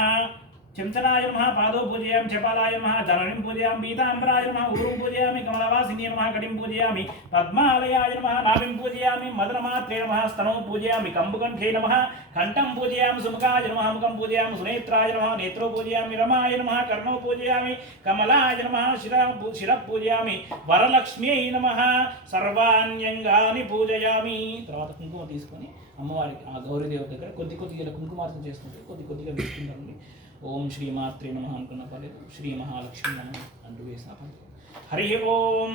చంచలాయ నమః. పాదో పూజయామి. చపాలాయ నమః. ధరణిం పూజయామి. పీతాంబరాయ నమః. ఊరుం పూజయామి. కమలవాసిన్యై నమః. కటిం పూజయామి. పద్మాలయాయ నమః. నాభిం పూజయామి. మదనమాత్రే నమః. స్తనౌ పూజయామి. కంబుకంఠే నమః. కంఠం పూజయామి. సుముఖాయ నమః. ముఖం పూజయామి. సునేత్రాయ నమః. నేత్రో పూజయామి. రమాయ నమః. కర్ణో పూజయామి. కమలాయ నమః. శిర పూజయామి. వరలక్ష్మ్యై నమః. సర్వాణ్యంగాని పూజయామి. తర్వాత కుంకుమ తీసుకొని అమ్మవారికి ఆ గౌరీదేవి దగ్గర కొద్దిగా కుంకుమార్చన చేసుకుంటే కొద్దిగా తీసుకుంటారండి. ఓం శ్రీమాత్రే నమః అనుకున్న పర్లేదు. శ్రీ మహాలక్ష్మి నమః అంటూ వేసిన హరి ఓం.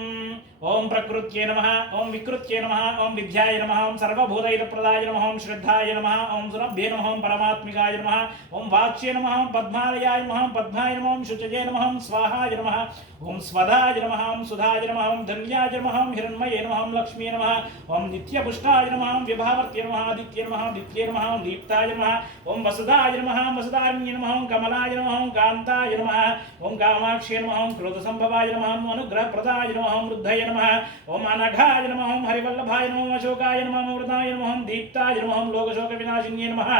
ఓం ప్రకృత్యే నమః. ఓం వికృత్యే నమః. ఓం విద్యాయ నమః. ఓం సర్వభూతైతప్రదాయ నమః. ఓం శ్రద్ధాయ నమః. ఓం సురభ్యే నమః. ఓం పరమాత్మికాయ నమః. ఓం వాచ్యే నమః. ఓం పద్మాలయాయ నమః. ఓం పద్మాయ నమః. ఓం శుచజే నమః. ఓం స్వాహాయ నమః. ఓం స్వదాయ నమః. ఓం సుధాయ నమః. ఓం ధన్యాయ నమః. ఓం హిరణ్మయే నమః. ఓం లక్ష్మీ నమః. ఓం నిత్యపుష్టాయ నమః. ఓం విభావర్త్య నమః. ఆదిత్య నమః. దిత్యే నమః. ఓం దీప్తాయ నమః. ఓం వసుదాయ నమః. ఓం వసుదారణ్య నమః. ఓం కమలాయ నమః. ఓం కాంతాయ నమః. ఓం కామాక్షే నమః. ఓం క్రోధ సంభవాయ నమః. ఓం అనుగ్రహప్రదాయ నమః. ఓం వృద్ధయ నమః. ఓం అనఘాయ నమః. ఓం హరివల్లభాయ నమః. ఓం అశోకాయ నమః. ఓం వృతాయ నమః. ఓం దీప్తాయ నమః. ఓం లోకశోక వినాశిన్యే నమః.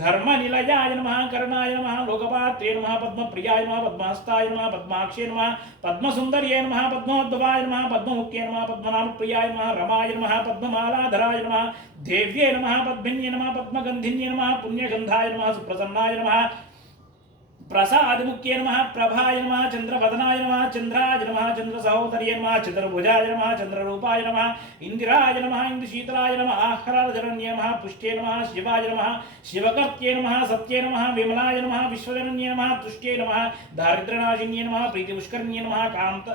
ధర్మనిలయాయ నమః. కరుణాయ నమః. లోకపాత్రే నమః. పద్మప్రియాయ నమః. పద్మహస్తాయ నమః. పద్మాక్షే నమః. పద్మసుందర్యే నమః. పద్మోద్భవాయ నమః. పద్మముఖ్యే నమః. పద్మనామప్రియాయ నమః. రమాయ నమః. పద్మమాలాధరాయ నమః. దేవ్యే నమః. పద్మిన్యే నమః. పద్మగంధిన్యే నమః. పుణ్యగంధాయ నమః. సుప్రసన్నాయ నమః. ప్రసాదిముఖ్యే నమః. ప్రభాయ నమః. చంద్రవదనాయ నమః. చంద్రాయ నమః. చంద్రసహోదర్యే నమః. చంద్రభుజాయ నమః. చంద్రరూపాయ నమః. ఇందిరాయ నమః. ఇందుశీతలాయ నమః. ఆహ్లాదజనన్యే నమః. పుష్ట్యే నమః. శివాయ నమః. శివకర్త్యే నమః. సత్యే నమః. విమలాయ నమః. విశ్వజనన్యే నమః. తుష్ట్యే నమః. దారిద్ర్యనాశిన్యే నమః. ప్రీతిపుష్కర్ణ్యే నమః.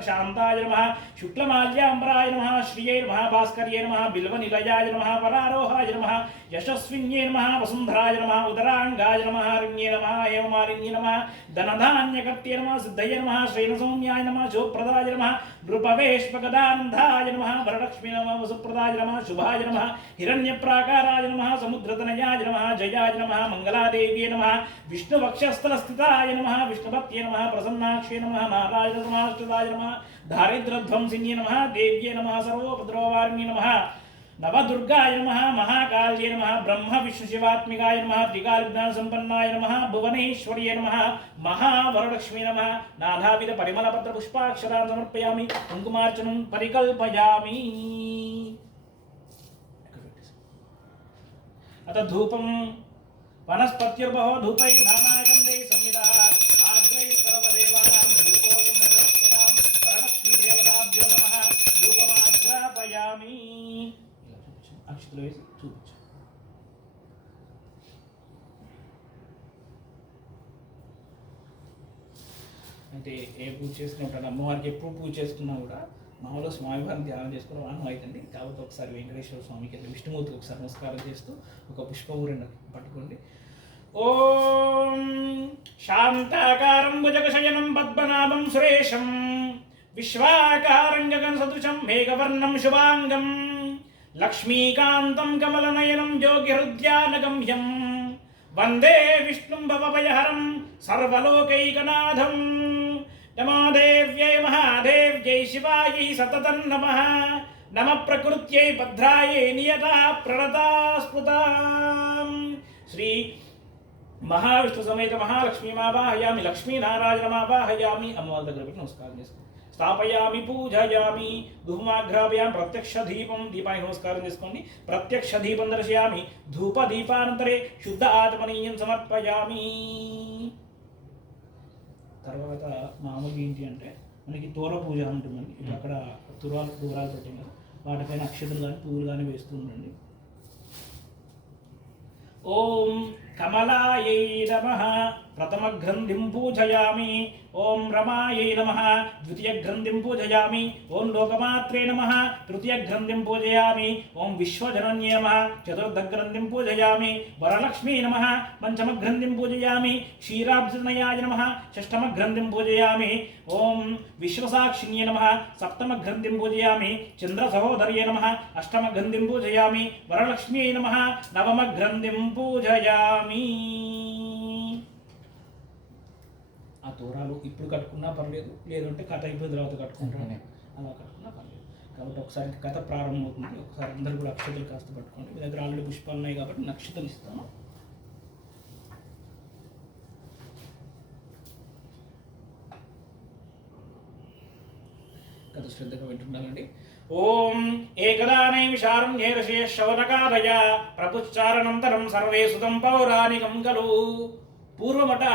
శాంతాయ నమః. శుక్లమాల్యాంబరాయ నమః. శ్రియే నమః. భాస్కర్యే నమః. బిల్వనిలయాయ నమః. వరారోహాయ నమః. యశస్విన్యే నమః. వసుంధరాయ నమః. ఉదరాంగాయ నమః. హిరణ్యే నమః. హేమమాలిన్యే నమః. ధనధాన్యకర్త్యే నమః. సిద్ధయే నమః. శ్రేణసౌమ్యాయ నమః. శుభప్రదాయ నమః. నృపవేష్పగదానందాయ నమః. వరలక్ష్మీ నమః. వసుప్రదాయ నమః. శుభాయ నమః. హిరణ్యప్రాకారాయ నమః. సముద్రతనయాయ నమః. జయాయ నమః. మంగళాదేవ్యే నమః. విష్ణువక్షస్థలస్థితాయ నమః. విష్ణుభక్త్యే నమః. ప్రసన్నాక్షే నమః. నారాయణ సమాశ్రితాయ నమః. దారిద్ర్యధ్వంసిన్యే నమః. దేవ్యే నమః. సర్వోపద్రవవారిణ్యే నమః. నవదుర్గాయ నమః మహాకాళ్యై నమః బ్రహ్మ విష్ణు శివాత్మికాయ నమః త్రికాలజ్ఞాన సంపన్నాయ నమః భువనేశ్వర్యై నమః మహావరలక్ష్మీ నమః నానావిధ పరిమళపత్ర పుష్పాక్షరాన్ని సమర్పయామి కుంకుమార్చనం పరికల్పయామి. అత ధూపం వనస్పత్యుర్బహో ధూపై నానాగంధై సంవిదః ఆగ్రై సర్వదేవానాం ధూపోయం ప్రదక్షిణాం వరలక్ష్మీ దేవతాభ్యో నమః ధూపమాగ్రాపయామి. అక్షతలు వేసి చూపించు. అయితే ఏ పూజ చేసుకున్నప్పుడు అమ్మవారికి ఎప్పుడు పూజ చేసుకున్నా కూడా మామూలుగా స్వామివారిని ధ్యానం చేసుకోవడం ఆనం అవుతుంది. కాబట్టి ఒకసారి వెంకటేశ్వర స్వామికి విష్ణుమూర్తికి ఒకసారి నమస్కారం చేస్తూ ఒక పుష్పూరిని పట్టుకోండి. ఓం శాంతాకారం భుజగశయనం పద్మనాభం సురేశం విశ్వాకారం గగన సదృశం మేఘవర్ణం శుభాంగం లక్ష్మీకాంతం కమలనయనం యోగిహృద్యానగమ్యం వందే విష్ణుం భవభయహరం సర్వలోకైకనాథం. నమోదేవ్యై మహాదేవ్యై శివాయై సతతం నమః. నమ ప్రకృత్యై భద్రాయై నియతా ప్రణతా స్మృతాం. శ్రీ మహావిష్ణు సమేత మహాలక్ష్మీమావాహయామి లక్ష్మీనారాయణమావాహయామి. అమ్మవారి దగ్గర పెట్టి నమస్కారం చేసుకోండి. స్థాపయామి పూజయామి ధూమాగ్రాపయామి ప్రత్యక్ష దీపం దీపానికి నమస్కారం చేసుకోండి. ప్రత్యక్ష దీపం దర్శయామి ధూప దీపానంతరే శుద్ధ ఆత్మనీయం సమర్పయామి. తర్వాత మామూలుగా ఏంటి అంటే మనకి తోర పూజ ఉంటుందండి. ఇప్పుడు అక్కడ దూరాలు పెట్టాం కదా, వాటిపైన అక్షతలు కానీ పువ్వులు కానీ వేస్తూ ఉండండి. ఓం కమలాయై నమః ప్రథమ గ్రంథిం పూజయామి. ఓం రమాయై నమః ద్వితీయ గ్రంథిం పూజయామి. ఓం లోకమాత్రే నమః తృతీయ గ్రంథిం పూజయామి. ఓం విశ్వజనన్యే నమః చతుర్థ గ్రంథిం పూజయామి. వరలక్ష్మీ నమః పంచమ గ్రంథిం పూజయామి. క్షీరాబ్జనయాయ నమః షష్టమ గ్రంథిం పూజయామి. ఓం విశ్వసాక్షిణ్యే నమః సప్తమ గ్రంథిం పూజయామి. చంద్ర సహోదర్యే నమః అష్టమ గ్రంథిం పూజయామి. వరలక్ష్మీ నమః నవమ గ్రంథిం పూజయామి. ఆ తోరాలు ఇప్పుడు కట్టుకున్నా పర్లేదు, లేదంటే కథ అయిపోయిన తర్వాత కట్టుకుంటాను, అలా కట్టుకున్నా పర్లేదు. కాబట్టి ఒకసారి కథ ప్రారంభమవుతుంది. ఒకసారి అందరూ కూడా అక్షతలు కాస్త పట్టుకోండి. మీ దగ్గర ఆల్రెడీ పుష్పాలు ఉన్నాయి కాబట్టి నక్షతలు ఇస్తాను. కథ శ్రద్ధగా వింటున్నానండి. ఓం ఏకదానై విశారం నేరశే శవనకాదయ ప్రభుచారణంతరం సర్వే సుతం పౌరాణికం కలు. పూర్వమట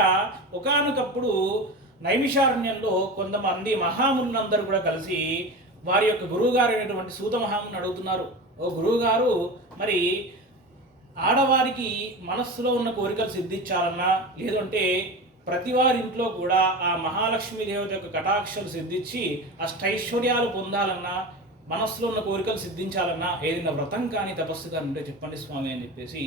ఒకానొకప్పుడు నైమిషారణ్యంలో కొంతమంది మహామునులందరూ కూడా కలిసి వారి యొక్క గురువుగారు అయినటువంటి సూత మహాముని అడుగుతున్నారు, ఓ గురువుగారు, మరి ఆడవారికి మనస్సులో ఉన్న కోరికలు సిద్ధించాలన్నా, లేదంటే ప్రతి వారి ఇంట్లో కూడా ఆ మహాలక్ష్మీ దేవత యొక్క కటాక్షలు సిద్ధించి అష్టైశ్వర్యాలు పొందాలన్నా, మనస్సులో ఉన్న కోరికలు సిద్ధించాలన్నా ఏదైనా వ్రతం కానీ తపస్సు కానీ ఉంటే చెప్పండి స్వామి అని చెప్పేసి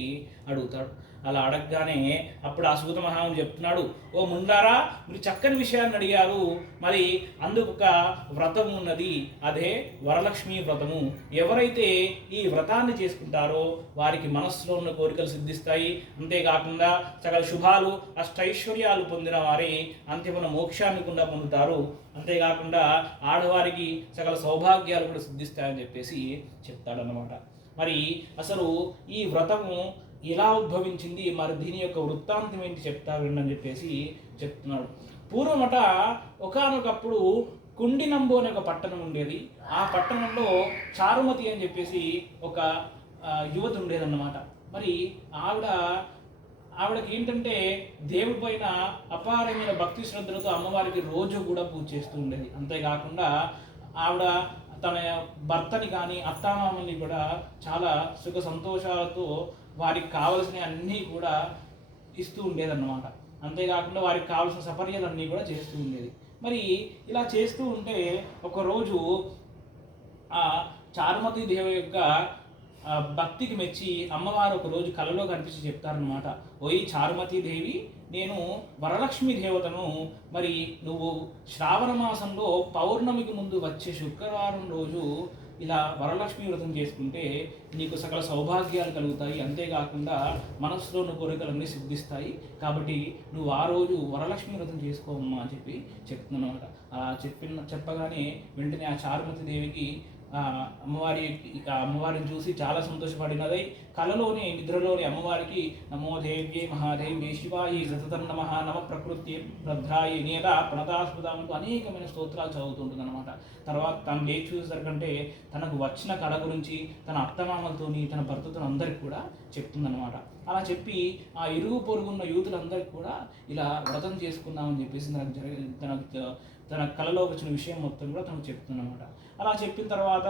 అడుగుతాడు. అలా అడగగానే అప్పుడు ఆ సూత మహాముని చెప్తున్నాడు, ఓ ముందారా, మీరు చక్కని విషయాన్ని అడిగారు. మరి అందుకు ఒక వ్రతం ఉన్నది, అదే వరలక్ష్మీ వ్రతము. ఎవరైతే ఈ వ్రతాన్ని చేసుకుంటారో వారికి మనస్సులో ఉన్న కోరికలు సిద్ధిస్తాయి. అంతేకాకుండా సకల శుభాలు అష్టైశ్వర్యాలు పొందిన వారి అంతిమ మోక్షాన్ని కూడా పొందుతారు. అంతేకాకుండా ఆడవారికి సకల సౌభాగ్యాలు కూడా సిద్ధిస్తాయని చెప్పేసి చెప్తాడన్నమాట. మరి అసలు ఈ వ్రతము ఎలా ఉద్భవించింది, మరి దీని యొక్క వృత్తాంతం ఏంటి చెప్తారు అని చెప్పేసి చెప్తున్నాడు. పూర్వమట ఒకానొకప్పుడు కుండినంబు అనే ఒక పట్టణం ఉండేది. ఆ పట్టణంలో చారుమతి అని చెప్పేసి ఒక యువతి ఉండేదన్నమాట. మరి ఆవిడకి ఏంటంటే దేవుడి పైన అపారమైన భక్తి శ్రద్ధలతో అమ్మవారికి రోజు కూడా పూజ చేస్తూ ఉండేది. అంతేకాకుండా ఆవిడ తన భర్తని కానీ అత్తామామల్ని కూడా చాలా సుఖ సంతోషాలతో వారికి కావలసిన అన్నీ కూడా ఇస్తూ ఉండేదన్నమాట. అంతేకాకుండా వారికి కావలసిన సపర్యలన్నీ కూడా చేస్తూ ఉండేది. మరి ఇలా చేస్తూ ఉంటే ఒకరోజు ఆ చారుమతి దేవి యొక్క భక్తికి మెచ్చి అమ్మవారు ఒకరోజు కలలో కనిపించి చెప్తారనమాట, ఓయి చారుమతి దేవి, నేను వరలక్ష్మి దేవతను. మరి నువ్వు శ్రావణ మాసంలో పౌర్ణమికి ముందు వచ్చే శుక్రవారం రోజు ఇలా వరలక్ష్మి వ్రతం చేసుకుంటే నీకు సకల సౌభాగ్యాలు కలుగుతాయి. అంతేకాకుండా మనసులో ఉన్న కోరికలన్నీ సిద్ధిస్తాయి. కాబట్టి నువ్వు ఆ రోజు వరలక్ష్మి వ్రతం చేసుకోమ్మా అని చెప్పి చెప్తున్నానమాట. అలా చెప్పగానే వెంటనే ఆ చారుమతి దేవికి అమ్మవారిని చూసి చాలా సంతోషపడినదై కలలోని నిద్రలోని అమ్మవారికి నమో దేవ్యే మహాదేవ్యే శివాయి సతతం నమః నమ ప్రకృతి భద్రాయి నేత ప్రణతాస్పదాంతో అనేకమైన స్తోత్రాలు చదువుతుంటుంది అనమాట. తర్వాత తను లేచి చూసేసరికంటే తనకు వచ్చిన కళ గురించి తన అత్తమామలతోని తన భర్తతో అందరికి కూడా చెప్తుందనమాట. అలా చెప్పి ఆ ఇరుగు పొరుగున్న యూతులందరికీ కూడా ఇలా వ్రతం చేసుకుందామని చెప్పేసి తన కళలో వచ్చిన విషయం మొత్తం కూడా తనకు చెప్తుందన్నమాట. అలా చెప్పిన తర్వాత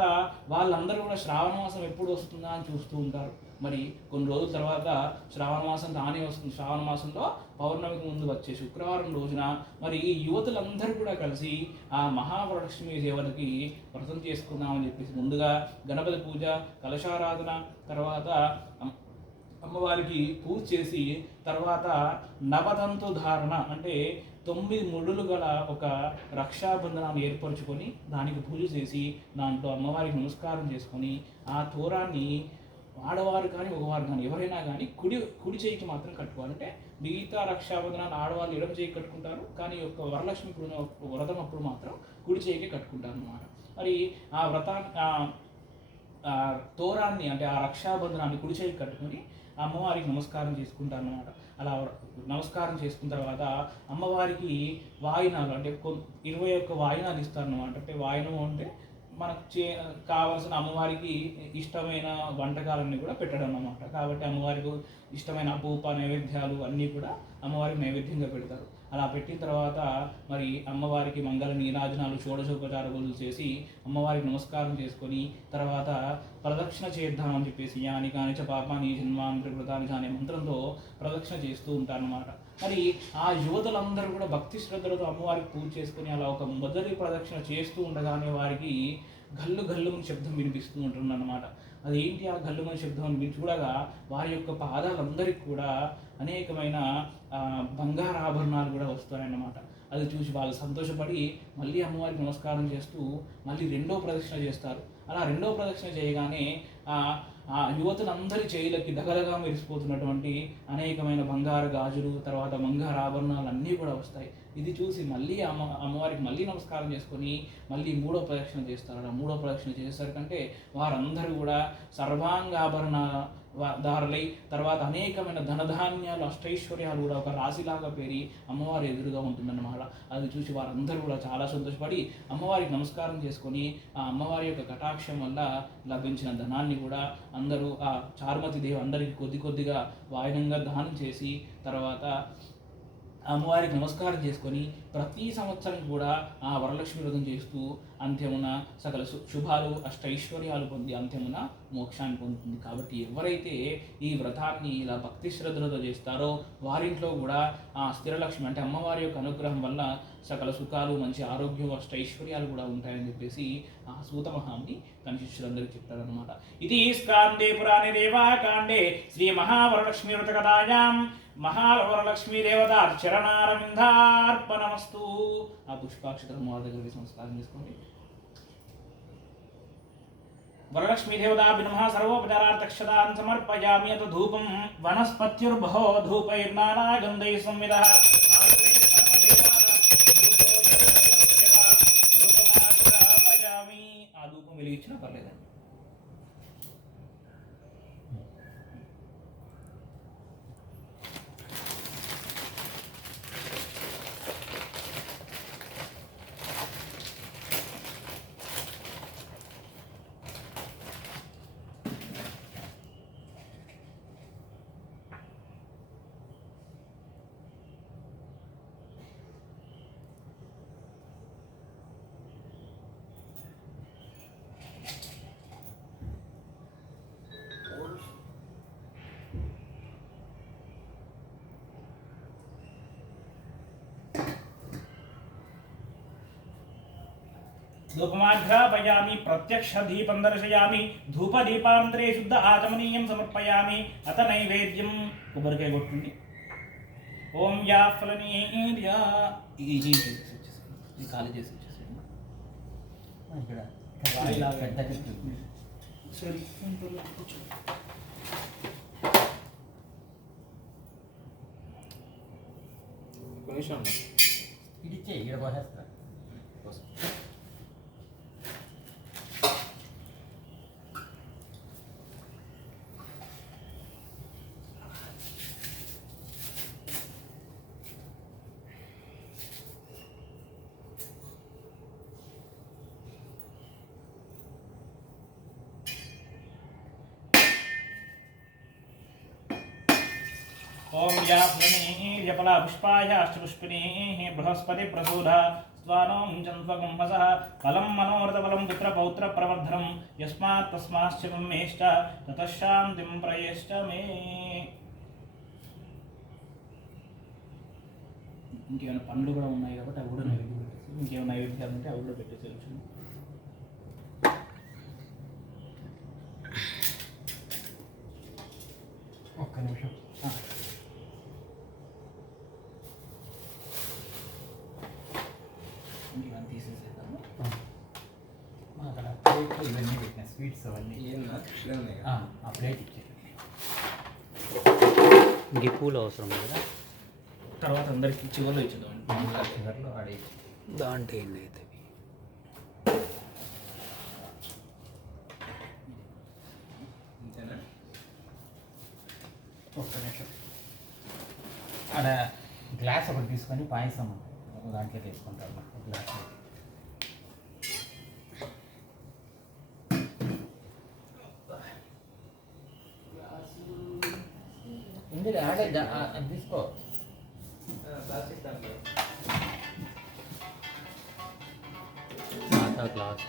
వాళ్ళందరూ కూడా శ్రావణ మాసం ఎప్పుడు వస్తుందా అని చూస్తూ ఉంటారు. మరి కొన్ని రోజుల తర్వాత శ్రావణ మాసం తానే వస్తుంది. శ్రావణ మాసంలో పౌర్ణమికి ముందు వచ్చే శుక్రవారం రోజున మరి ఈ యువతులందరూ కూడా కలిసి ఆ మహావరలక్ష్మి దేవతకి వ్రతం చేసుకుందామని చెప్పేసి ముందుగా గణపతి పూజ, కలశారాధన, తర్వాత అమ్మవారికి పూజ చేసి తర్వాత నవదంతు ధారణ అంటే 9 ముళ్ళులు గల ఒక రక్షాబంధనాన్ని ఏర్పరచుకొని దానికి పూజ చేసి దాంట్లో అమ్మవారికి నమస్కారం చేసుకొని ఆ తోరాన్ని ఆడవారు కానీ మగవారు కానీ ఎవరైనా కానీ కుడి చేయికి మాత్రం కట్టుకోవాలి. అంటే మిగతా రక్షాబంధనాన్ని ఆడవాళ్ళు ఎడమ చేయికి కట్టుకుంటారు, కానీ యొక్క వరలక్ష్మి వ్రతం అప్పుడు మాత్రం కుడి చేయికి కట్టుకుంటారు అన్నమాట. మరి ఆ తోరాన్ని అంటే ఆ రక్షాబంధనాన్ని కుడి చేయికి కట్టుకొని అమ్మవారికి నమస్కారం చేసుకుంటారు అన్నమాట. అలా నమస్కారం చేసుకున్న తర్వాత అమ్మవారికి వాయినాలు అంటే 21 వాయినాలు ఇస్తారన్నమాట. అంటే వాయినం అంటే మనకు కావాల్సిన అమ్మవారికి ఇష్టమైన వంటకాలన్నీ కూడా పెట్టడం అన్నమాట. కాబట్టి అమ్మవారికి ఇష్టమైన అపూప నైవేద్యాలు అన్నీ కూడా అమ్మవారికి నైవేద్యంగా పెడతారు. అలా పెట్టిన తర్వాత మరి అమ్మవారికి మంగళ నీరాజనాలు షోడశోపచార పూజలు చేసి అమ్మవారికి నమస్కారం చేసుకొని తర్వాత ప్రదక్షిణ చేద్దామని చెప్పేసి యాని కానిచ పాపాని జన్మాంతరి కృతాని అనే మంత్రంతో ప్రదక్షిణ చేస్తూ ఉంటారన్నమాట. మరి ఆ యువతులందరూ కూడా భక్తి శ్రద్ధలతో అమ్మవారికి పూజ చేసుకొని అలా ఒక మొదటి ప్రదక్షిణ చేస్తూ ఉండగానే వారికి గల్లు గల్లుమని శబ్దం వినిపిస్తూ ఉంటుందన్నమాట. అదేంటి ఆ గల్లుమని శబ్దం అని చూడగా వారి యొక్క పాదాలందరికీ కూడా అనేకమైన బంగారు ఆభరణాలు కూడా వస్తాయన్నమాట. అది చూసి వాళ్ళు సంతోషపడి మళ్ళీ అమ్మవారికి నమస్కారం చేస్తూ మళ్ళీ రెండో ప్రదక్షిణ చేస్తారు. అలా రెండో ప్రదక్షిణ చేయగానే ఆ యువతులందరి చేయులకి దగదగా మెరిసిపోతున్నటువంటి అనేకమైన బంగారు గాజులు తర్వాత బంగారు ఆభరణాలు అన్నీ కూడా వస్తాయి. ఇది చూసి మళ్ళీ అమ్మవారికి మళ్ళీ నమస్కారం చేసుకొని మళ్ళీ మూడో ప్రదక్షిణ చేస్తారు. ఆ మూడో ప్రదక్షిణ చేసేసరికంటే వారందరూ కూడా సర్వాంగాభరణ దారులై తర్వాత అనేకమైన ధనధాన్యాలు అష్టైశ్వర్యాలు కూడా ఒక రాశిలాగా పేరి అమ్మవారి ఎదురుగా ఉంటుందన్నమాట. అది చూసి వారందరూ కూడా చాలా సంతోషపడి అమ్మవారికి నమస్కారం చేసుకొని ఆ అమ్మవారి యొక్క కటాక్షం వల్ల లభించిన ధనాన్ని కూడా అందరూ ఆ చారుమతి దేవి అందరికీ కొద్దిగా వాయినంగా దానం చేసి తర్వాత అమ్మవారికి నమస్కారం చేసుకొని ప్రతి సంవత్సరం కూడా ఆ వరలక్ష్మి వ్రతం చేస్తూ అంత్యమున సకల శుభాలు అష్టైశ్వర్యాలు పొంది అంత్యమున మోక్షాన్ని పొందుతుంది. కాబట్టి ఎవరైతే ఈ వ్రతాన్ని ఇలా భక్తి శ్రద్ధలతో చేస్తారో వారింట్లో కూడా ఆ స్థిరలక్ష్మి అంటే అమ్మవారి యొక్క అనుగ్రహం వల్ల సకల సుఖాలు మంచి ఆరోగ్యం అష్టైశ్వర్యాలు కూడా ఉంటాయని చెప్పేసి ఆ సూత మహాముని తన శిష్యులందరికీ చెప్తారనమాట. ఇది స్కాందే పురాణే దేవాకాండే శ్రీ మహావరలక్ష్మి వ్రత కథాయాం మహావరలక్ష్మీ దేవతా చరణారవిందార్పణమస్తు. ఆ పుష్పాక్షతరం వారి దగ్గర సంస్కారం చేసుకోండి. వరలక్ష్మీ దేవతాభ్యో సర్వోపచారార్థక్షతాన్ సమర్పయామి. అత ధూపం వనస్పత్యుర్బహో ధూపైర్నానాగంధైః సంవిదః. ఆ ధూపం వెలిగించినా పర్లేదండి. ధూపమాఘ్రాపయామి ప్రత్యక్ష దీపం దర్శయామి ధూపదీపాంతరే శుద్ధ ఆచమనీయం సమర్పయామి. అత నైవేద్యం కొబ్బరికాయ కొట్టుండి. ఓం యా ఫలనీర్యా ఇది ఖాళీ చేసి వచ్చేసేయండి. సరే కొంచెం ఇడిచ్చే ఇక్కడ పోసేస్తా. ఓం యాఫలనే పుష్పాయ అష్టపుష్పిణీ బృహస్పతి ప్రసూడ స్వానోం చంద్వగుంహసః ఫలం మనోరథఫలం పుత్రపౌత్ర ప్రవర్ధనం యస్మాత్ తస్మాశ్చ మేష్ట తతశాంతిం ప్రయేష్ట మే. ఇంకేమైనా పండ్లు కూడా ఉన్నాయి కాబట్టి అవి కూడా నైవేద్యం పెట్టేసి, ఇంకేమైనా నైవేద్యాలు ఉంటే అవి కూడా పెట్టేసేయచ్చు. ఒక్క నిమిషం. ఇంకేమైనా తీసేసేద్దాము. అక్కడ ప్లేట్లు ఇవన్నీ పెట్టిన స్వీట్స్ అవన్నీ ఆ ప్లేట్ ఇచ్చేది. ఇంక పూలు అవసరం కదా. తర్వాత అందరికి చివరిలో ఇచ్చేద్దాం. చివరిలో ఆడే దాంట్లో ఏంటి అయితే ఒక్క నిమిషం. ఆడ గ్లాస్ ఒకటి తీసుకొని పాయసం ఒక దాంట్లో తీసుకుంటారు గ్లాస్. ఉంది ఆడే అది తీసుకో. మాతా క్లాస్